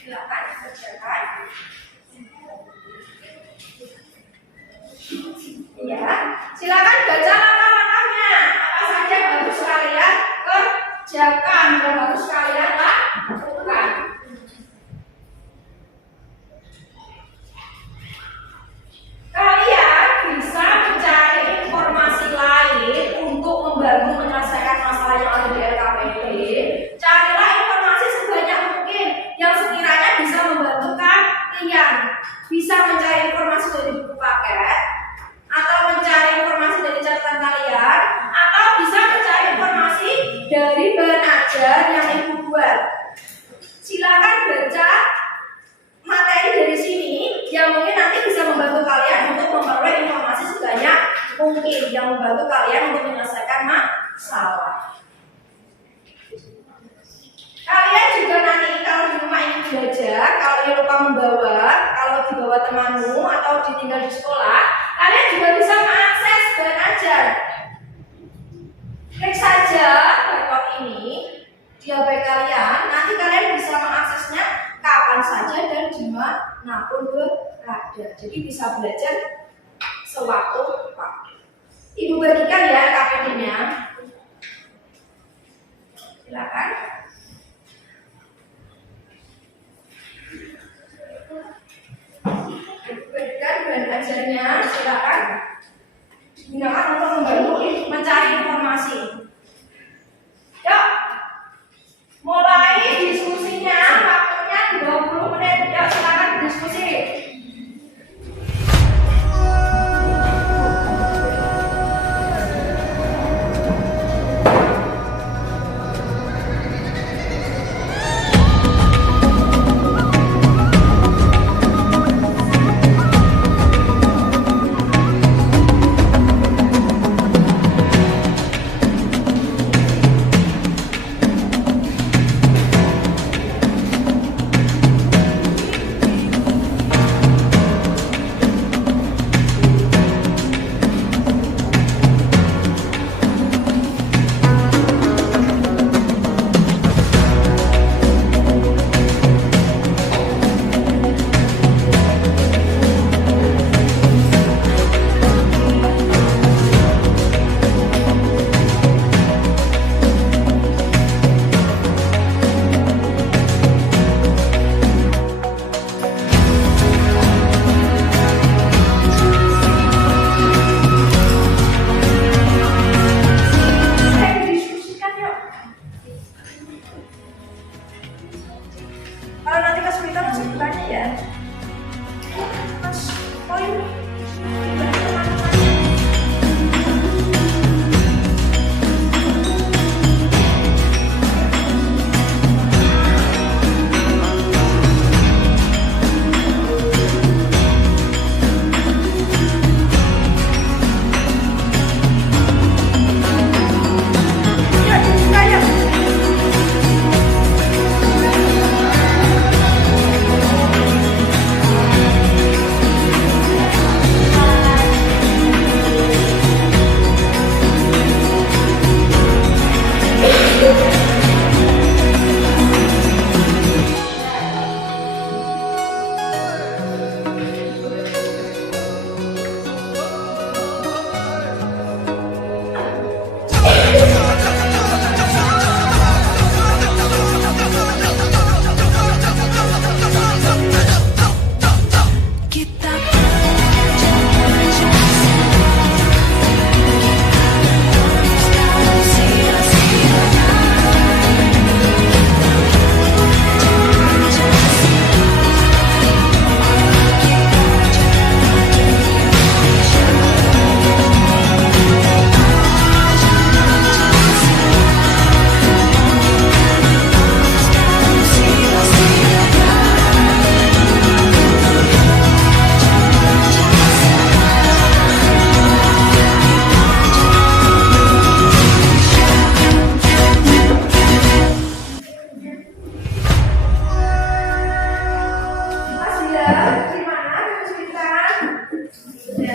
Silakan kerjakan. Ya, silakan baca langkah-langkahnya. Apa saja yang harus kalian kerjakan dan harus kalian lakukan. Kalian bisa mencari informasi lain untuk membantu menyelesaikan masalah yang ada di LKPD. Carilah informasi sebanyak mungkin yang sekiranya bisa membantu kalian. Bisa mencari informasi dari buku paket, atau mencari informasi dari catatan kalian, atau bisa mencari informasi dari bahan ajar yang Ibu buat. Silakan baca materi dari sini yang mungkin nanti bisa membantu kalian untuk memperoleh informasi sebanyak mungkin yang membantu kalian untuk menyelesaikan masalah. Kalian juga nanti kalau di rumah ingin belajar, kalau ingin lupa membawa, kalau dibawa temanmu atau ditinggal di sekolah, kalian juga bisa mengakses bahan ajar. Klik saja laptop ini di HP kalian, nanti kalian bisa mengaksesnya kapan saja dan dimanapun berada. Jadi bisa belajar sewaktu-waktu. Ibu bagikan ya KPD-nya. Silakan. Berikan bahan ajarnya, silakan gunakan untuk membantu mencari informasi. Yuk, mulai diskusinya, waktunya 20 menit. Yuk, silakan berdiskusi.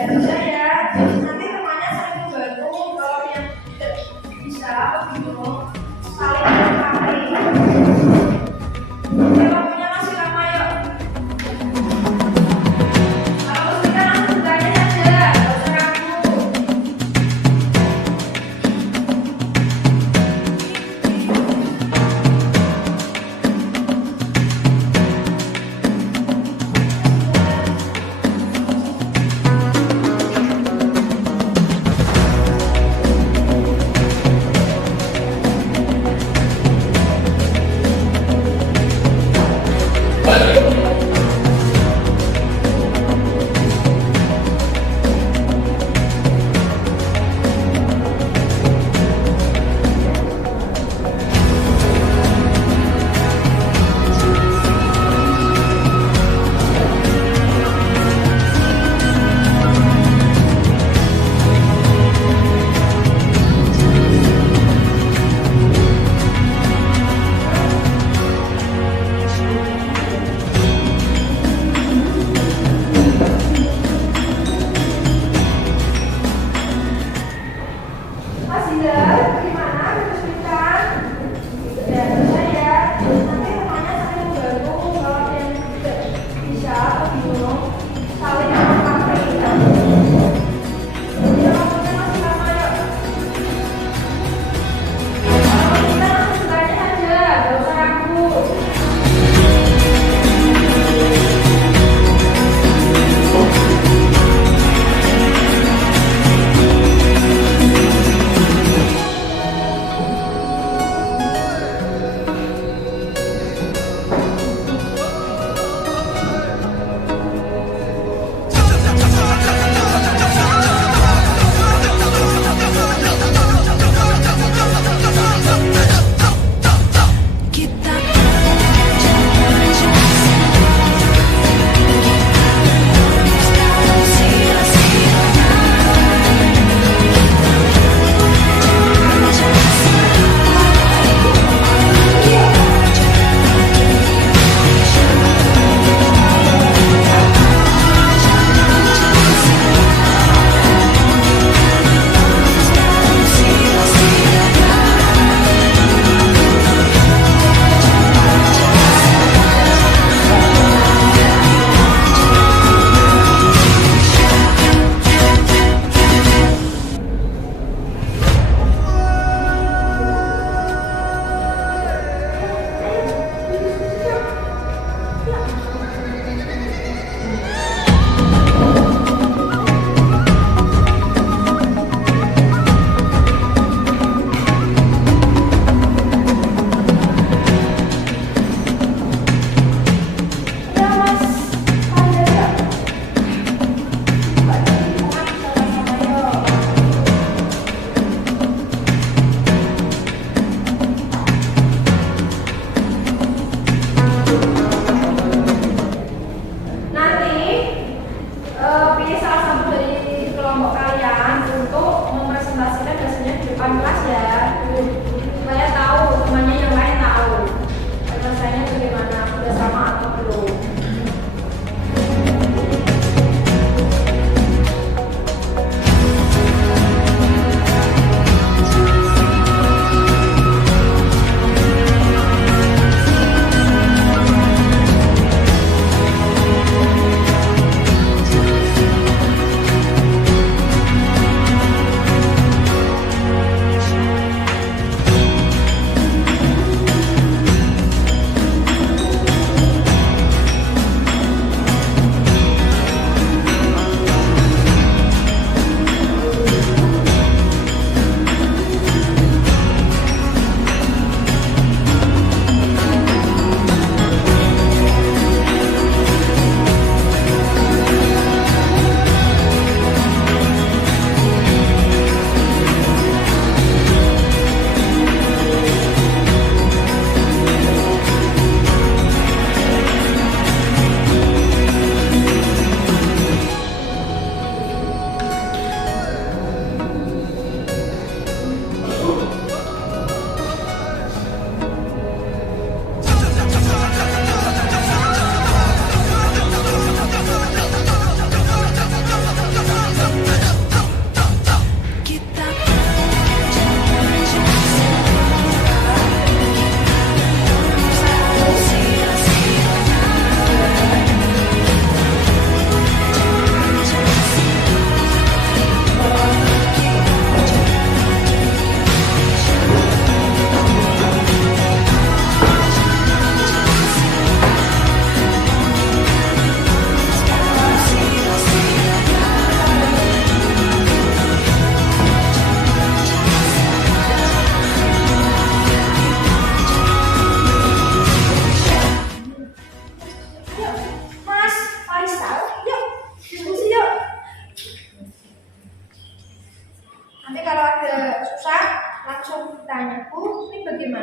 aja ya. Nanti temannya saling membantu. Kalau yang tidak bisa apa bingung, saling melengkapi. Ya, waktunya masih lama yuk. Kalau kita langsung tanya aja, gak usah ragu.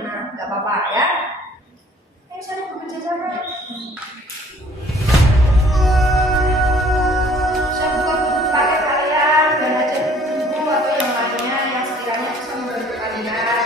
gimana? Gak apa-apa ya? Ayo saling bekerja sama. Saya buka buku paket kalian dan aja buku atau yang lainnya yang sekiranya bisa membantu kalian.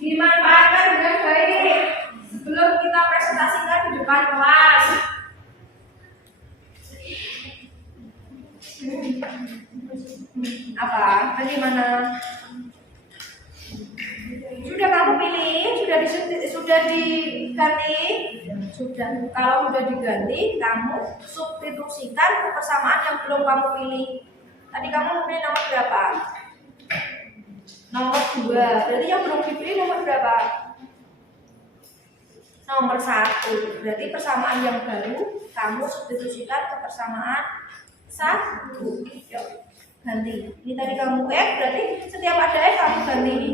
Dimanfaatkan dengan baik sebelum kita presentasikan di depan kelas. Apa? Bagaimana? Sudah kamu pilih? Sudah diganti? Sudah. Kalau sudah diganti, kamu substitusikan ke persamaan yang belum kamu pilih. Tadi kamu pilih nomor berapa? Nomor 2. Berarti yang belum dipilih nomor berapa? Nomor 1. Berarti persamaan yang baru kamu substitusikan ke persamaan 1. Yuk, ganti. Ini tadi kamu X, berarti setiap ada X kamu ganti ini.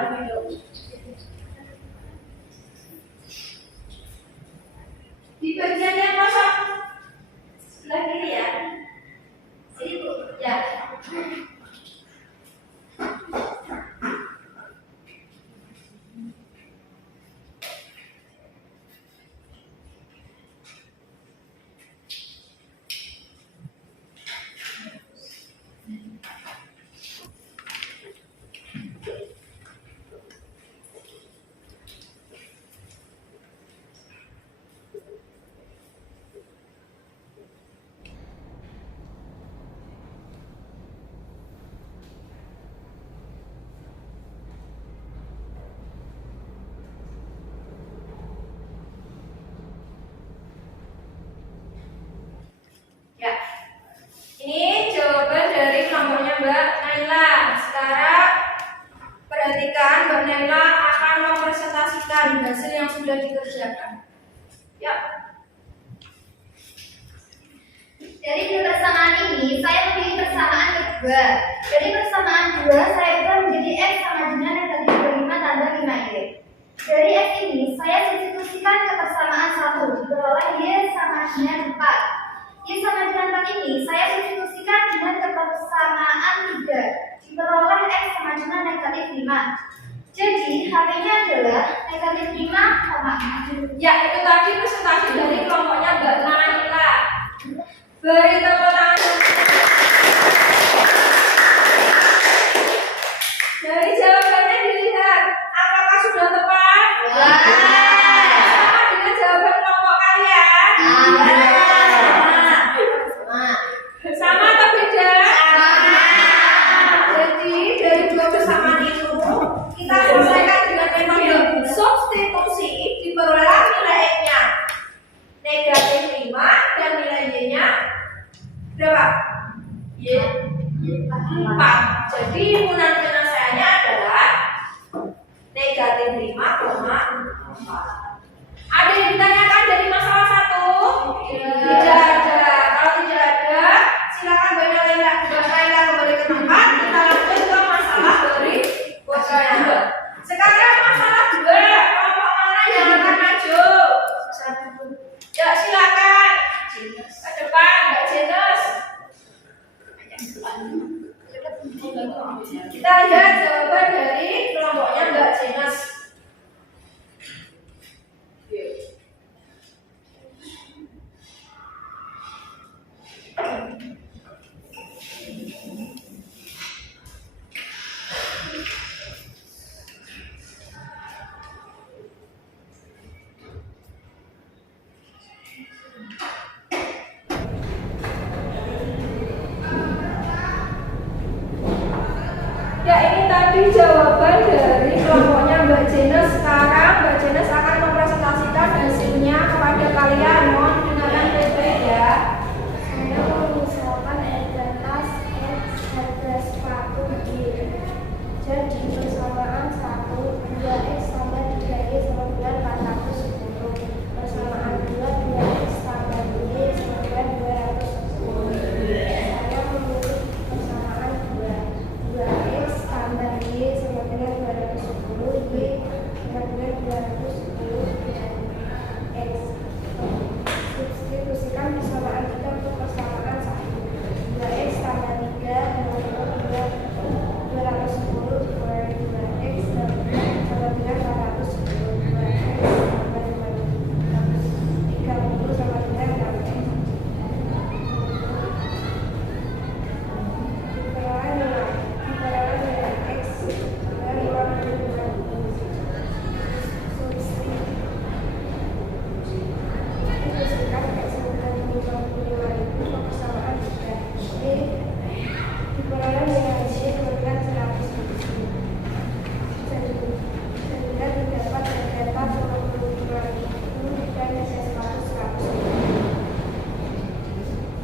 terlebih dahulu. Di bagian yang kosong sebelah kiri ya. Sini Bu. Ya. Ya, ini jawaban dari kelompoknya Mbak Naila. Sekarang perhatikan, Mbak Naila akan mempresentasikan hasil yang sudah dikerjakan. Ya. Dari kebersamaan ini, saya memilih persamaan kedua. Dari persamaan 2, saya ubah menjadi X sama dengan negatif 25 tambah 5Y. Dari X ini, saya substitusikan ke persamaan 1, diperoleh Y sama dengan 4. Y sama dengan 4 ini, saya substitusikan dengan ke persamaan 3, diperoleh X sama dengan negatif 5. Jadi, HP-nya adalah negatif 5,4. Ya, itu tadi presentasi dari kelompoknya Mbak Naila. Beri tepuk tangan. Dari jawabannya dilihat, apakah sudah tepat? Sama dengan jawaban kelompok kalian? Sama atau beda? Jadi dari dua persamaan itu kita selesaikan dengan metode substitusi, diperolehlah nilai X-nya negatif 5 dan nilai Y-nya berapa? Y 4. Jadi himpunan penyelesaiannya adalah negatif 5,4. Ada yang ditanyakan dari masalah 1? Tidak ada. Kalau tidak ada, silakan Mbak Naila kembali ke tempat. Kita lanjut ke masalah berikutnya. Sekarang masalah 2. Kelompok mana yang akan maju? Ya, silakan. Ke depan, Mbak Jenos. Kita lihat jawaban dari kelompoknya Mbak Jenos. Ya, ini tadi jawaban dari kelompoknya Mbak Jenes. Sekarang Mbak Jenes akan mempresentasikan hasilnya kepada kalian. Mohon didengarkan baik-baik ya. Saya mengusulkan identitas X harga sepatu Y. Jadi persamaan 1, 2X tambah 3Y sama dengan 410. Persamaan 2, 2X tambah Y sama dengan 210. Saya memilih persamaan 2, 2X tambah Y sama dengan 210, Y sama dengan 210 dan X. Substitusikan persamaan 3 untuk persamaan 1. 2X tambah 3 sama dengan 210, 2X sama dengan 410, 2X tambah 230 sama dengan 6X.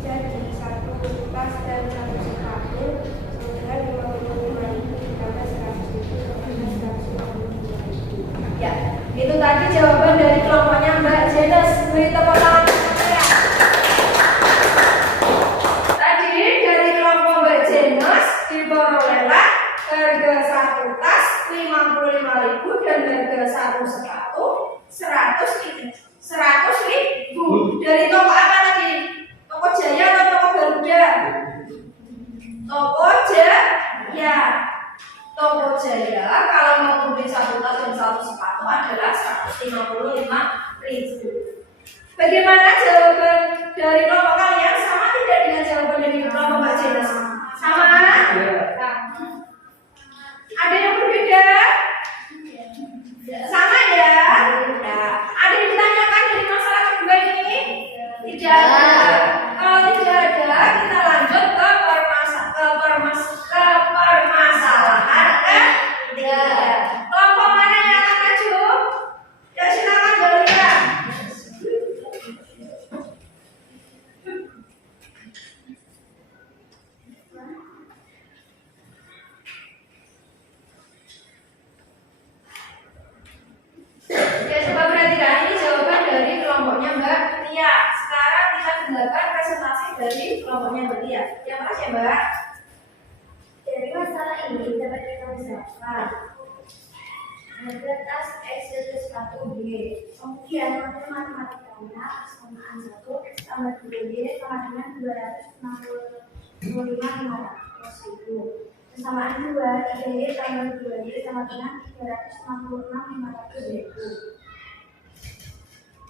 Jadi satu tas dan satu sepatu dengan 55.000 ditambah 100.000 Ya, itu tadi jawaban dari kelompoknya Mbak Jenes. Beri tepuk tangan untuk saya. Tadi dari kelompok Mbak Jenes diperolehlah harga satu tas 55.000 55.000 dan harga satu sepatu 100.000. Dari toko apa tadi? Toko Jaya atau toko Garuda? Toko Jaya. Toko Jaya kalau mau beli satu tas dan satu sepatu adalah 155.000. Bagaimana jawaban dari kelompok kalian? Sama tidak dengan jawaban dari kelompok Mbak Jenas? Sama? Ada yang berbeda? Sama ya? Ada yang ditanyakan dari masalah kedua ini? Tidak ada. Kalau tidak ada, kita lanjut ke permasalahan ketiga. Kelompok mana yang akan maju? Ya silakan Gloria. Ya coba perhatikan, ini jawaban dari kelompoknya Mbak Tia. Sekarang kita dengarkan presentasi dari kelompoknya Mbak Tia. Yang mana ya Mbak? Dari masalah ini dapat kita misalkan harga tas X dan sepatu Y. Kemudian matematikanya persamaan 1 X tambah 2Y sama dengan 265.500. Persamaan 2 3Y tambah 2Y sama dengan 356.500.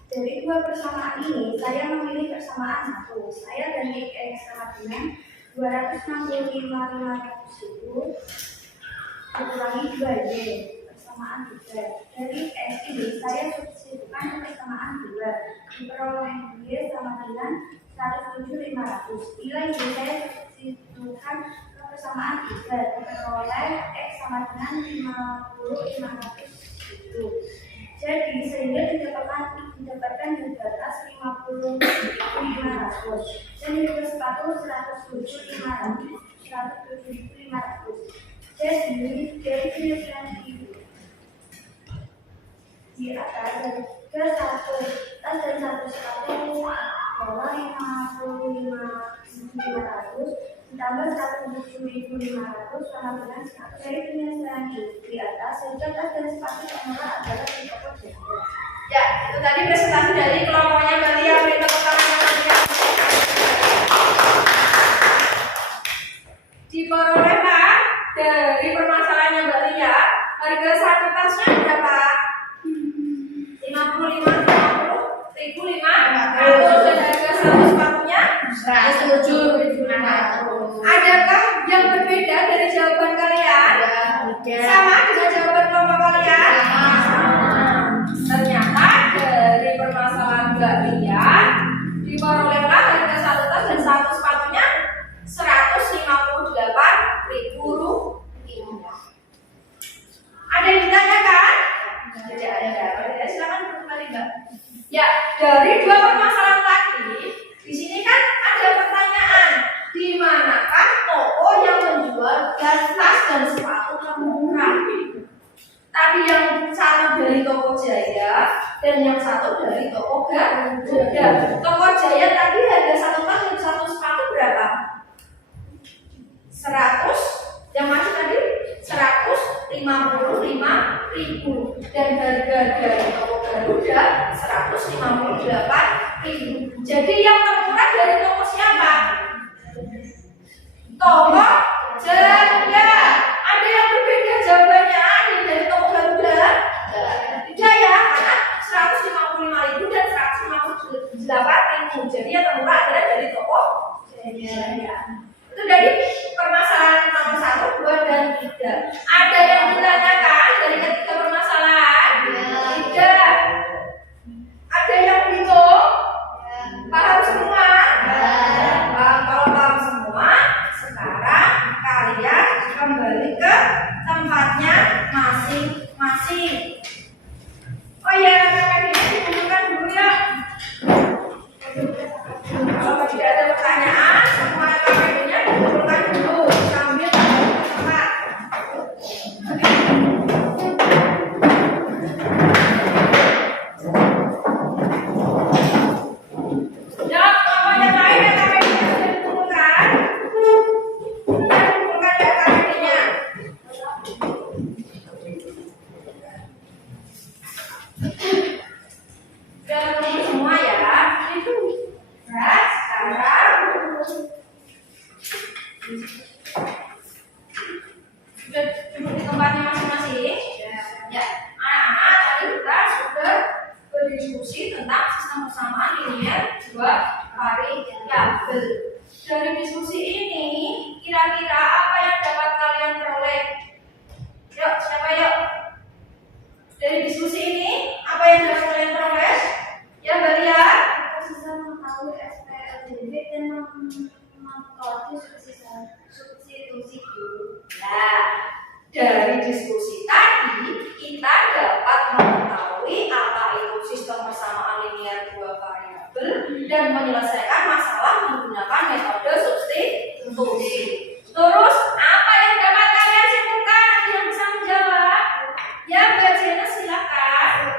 Dari dua persamaan ini, saya memilih persamaan 1. Saya ganti X sama dengan 265.500 dikurangi 2Y persamaan 3. Dari X ini saya substitusikan persamaan 2 diperoleh Y sama dengan 107.500. Bila ini saya substitusikan persamaan 3 diperoleh X sama dengan 50.500. Jadi sehingga didapatkan harga tas 50.500 dan harga sepatu 107.500. Jadi dari penelitian itu di atas harga satu tas dan satu sepatu adalah 55.500 ditambah 107.500 sama dengan 100. Dari penelitian di atas harga tas dan sepatu termurah adalah di toko Jaya. Ya, itu tadi presentasi dari kelompoknya Mbak Tia. Beri tepuk tangan Mbak Tia. Diperoleh Pak dari permasalahannya Mbak Tia, harga satu tasnya berapa? 55.500 dan harga satu sepatunya 107.500. Adakah yang berbeda dari jawaban kalian? Sama dengan jawaban kelompok kalian? Ternyata dari permasalahan Mbak Tia diperolehlah harga satu tas dan satu sepatunya 158.000 rupiah. Ada yang ditanyakan? Tidak ada. Silakan kembali Mbak. Ya, dari dua permasalahan tadi, di sini kan ada pertanyaan, di manakah toko yang menjual tas dan sepatu termurah? Tadi yang satu dari toko Jaya dan yang satu dari toko Garuda. Toko Jaya tadi harga satu tas dan satu sepatu berapa? 100. Yang masih tadi 155.000 dan harga dari toko Garuda 158.000. Jadi yang termurah dari toko siapa? Toko Jaya. Ada yang berbeda jawabannya dari toko Garuda? Tidak ya, karena 155.000 dan 158.000. Jadi yang termurah adalah dari toko Jaya. Itu dari permasalahan nomor 1, 2, dan 3. Ada yang ditanyakan dari ketiga permasalahan? Tidak. Ada yang bingung? Paham semua? Kalau paham semua, sekarang kalian kembali ke tempatnya masing-masing. Oh iya, kakak ini dikumpulkan dulu ya. Kalau tidak ada pertanyaan, semua kakak-kakaknya dikumpulkan dulu sambil tempat. Ya, kalau yang lain ya kakak-kakaknya sudah dikumpulkan. Sudah dikumpulkan ya kakak-kakaknya. yang dapat kalian peroleh? Ya, Baria. Kita bisa mengetahui SPLDB dan mengetahui substitusi guru. Nah, dari diskusi tadi kita dapat mengetahui apa itu sistem persamaan linear dua variabel dan menyelesaikan masalah menggunakan metode substitusi. Terus apa yang dapat kalian simpulkan? Ada yang bisa menjawab? Ya, Mbak Jena silakan.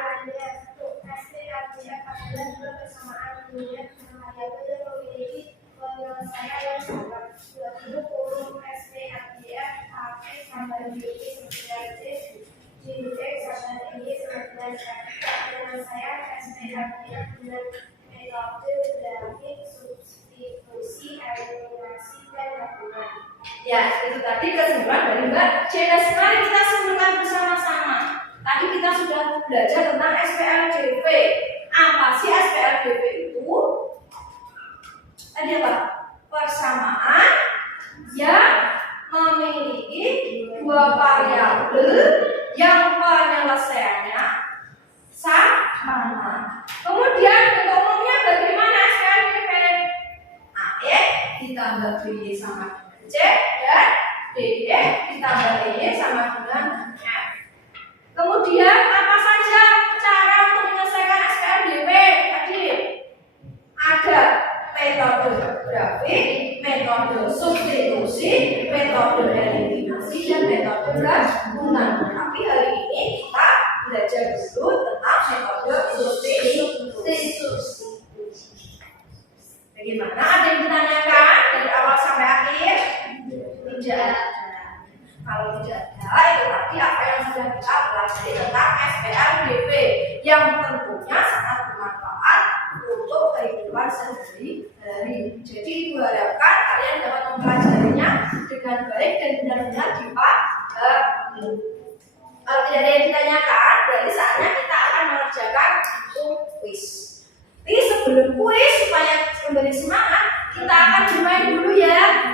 SPLDB adalah dua persamaan linear variabel yang memiliki penyelesaian yang sama. Yaitu kurung SPLDB AP sama DB sama C, JX sama DY sama C. Penyelesaian SPLDB dengan metode grafik substitusi eliminasi dan gabungan. Ya, itu tadi kesimpulan dari Mbak Jena. Mari kita simpulkan bersama-sama. Tadi kita sudah belajar tentang SPLDB. Apa sih SPLDB itu? Tadi apa? Persamaan yang memiliki dua variabel yang penyelesaiannya sama. Kemudian bentuk umumnya bagaimana SPLDB? AE ditambah BY sama dengan C dan DE ditambah EY sama dengan F. Kemudian apa saja cara untuk menyelesaikan SPLDB? Tadi ada metode grafik, metode substitusi, metode eliminasi, dan metode gabungan. Tapi hari ini kita belajar dulu tentang metode substitusi. Bagaimana? Ada yang ditanyakan dari awal sampai akhir? Tidak ada. Kalau tidak ada, itu tadi apa yang sudah kita pelajari tentang SPLDB yang tentunya sangat bermanfaat untuk kehidupan sehari-hari. Jadi diharapkan kalian dapat mempelajarinya dengan baik dan benar-benar dipahami. Kalau tidak ada yang ditanyakan, berarti saatnya kita akan mengerjakan kuis. Tapi sebelum kuis, supaya memberi semangat, kita akan bermain dulu ya.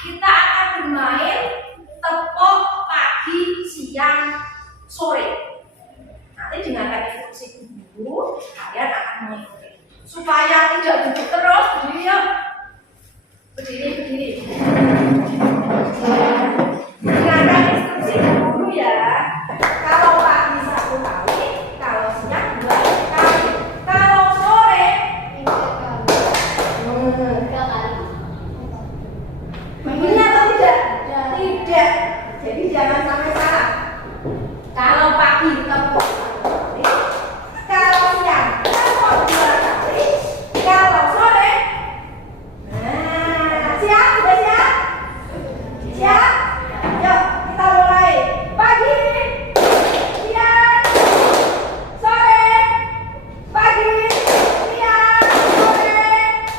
Kita akan bermain tepok pagi, siang, sore. Nanti dengarkan instruksi dulu, kalian akan mengikuti. Supaya tidak duduk terus, berdiri yuk. Berdiri. Dengarkan instruksi dulu ya. Kalau pagi 1 kali, kalau siang 2 kali. Kalau sore 3 kali. begini atau tidak? Tidak. Jadi jangan sampai salah. Kalau pagi tepuk 1 kali, kalau siang tepuk 2 kali, kalau sore, siap? Sudah siap? Siap? Yuk kita mulai. Pagi, siang, sore, pagi, siang, sore,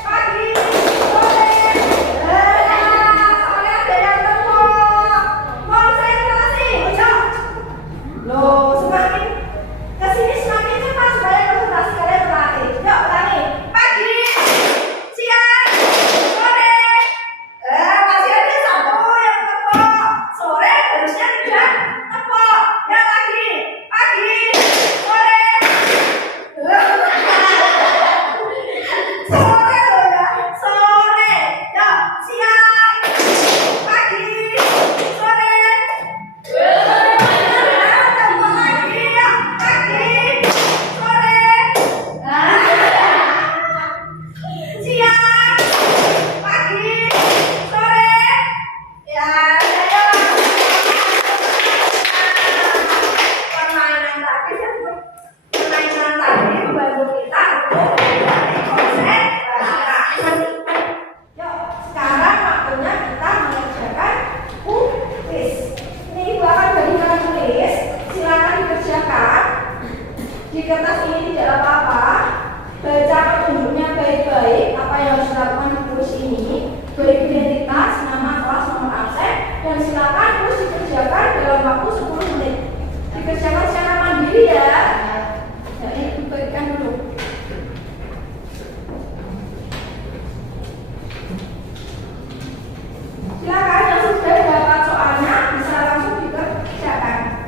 pagi, sore. Sore ada yang tepuk. Konsentrasi, ayo. Loh, semakin kesini semakin cepat supaya konsentrasi kalian terlatih. Yuk ulangi. Pagi, siang, sore. Masih ada 1 yang tepuk. Sore harusnya 3 tepuk. Ya lagi. Pagi, sore. Sore loh ya. Sore. Yuk, siang, pagi, sore. Tepuk lagi ya. Pagi, sore. Siang, pagi, sore. Ya, ayo. Permainan tadi membantu kita untuk menjadi konsentrasi. Yuk, sekarang waktunya kita mengerjakan kuis. Ini ibu akan bagikan tulis. Silakan dikerjakan. Di kertas ini tidak apa-apa. Baca petunjuknya baik-baik. Apa yang harus dilakukan di kuis ini? Baik identitas, nama, kelas, nomor absen, dan silakan terus dikerjakan dalam waktu 10 menit. Dikerjakan secara mandiri ya. Ya, ini dibagikan dulu. Silakan yang sudah dapat soalnya bisa langsung dikerjakan.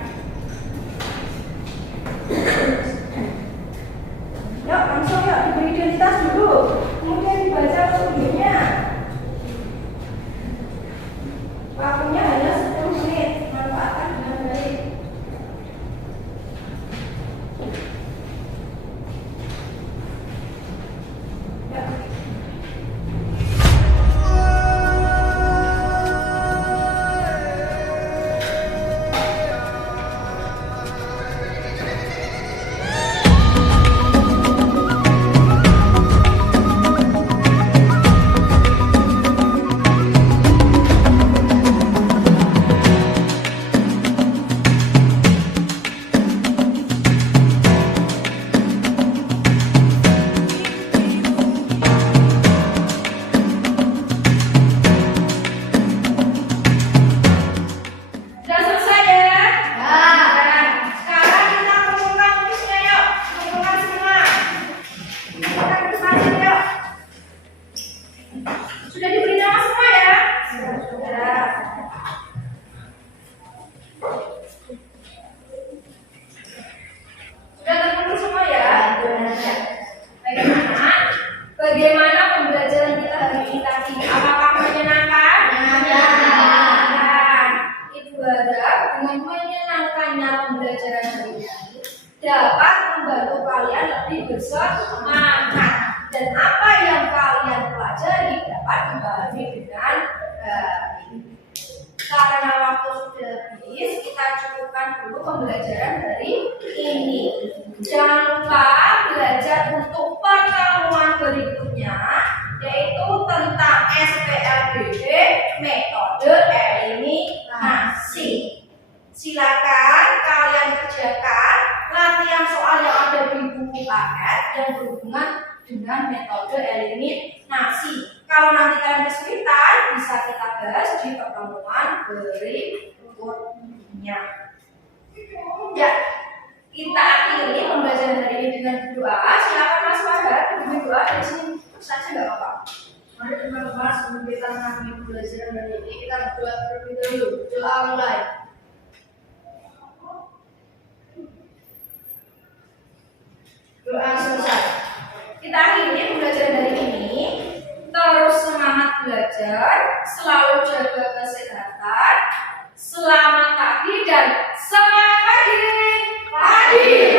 dapat membantu kalian lebih bersemangat, dan apa yang kalian pelajari dapat dipahami dengan baik. Karena waktu sudah habis, kita cukupkan dulu pembelajaran dari ini. Jangan lupa belajar untuk pertemuan berikutnya, yaitu tentang SPLBD, metode eliminasi. Silakan kalian kerjakan latihan soal yang ada di buku paket yang berhubungan dengan metode eliminasi. Kalau nanti kalian kesulitan, bisa kita bahas di pertemuan berikutnya. Ya, kita akhiri pembelajaran hari ini dengan doa. Silakan Mas Wahab dengan doa dari sini saja nggak apa-apa. Mari teman-teman, sebelum kita mengakhiri pembelajaran hari ini, kita berdoa terlebih dahulu. Doa mulai. Doa selesai. Kita akhiri pembelajaran hari ini. Terus semangat belajar, selalu jaga kesehatan. Selamat pagi dan semangat pagi. Pagi.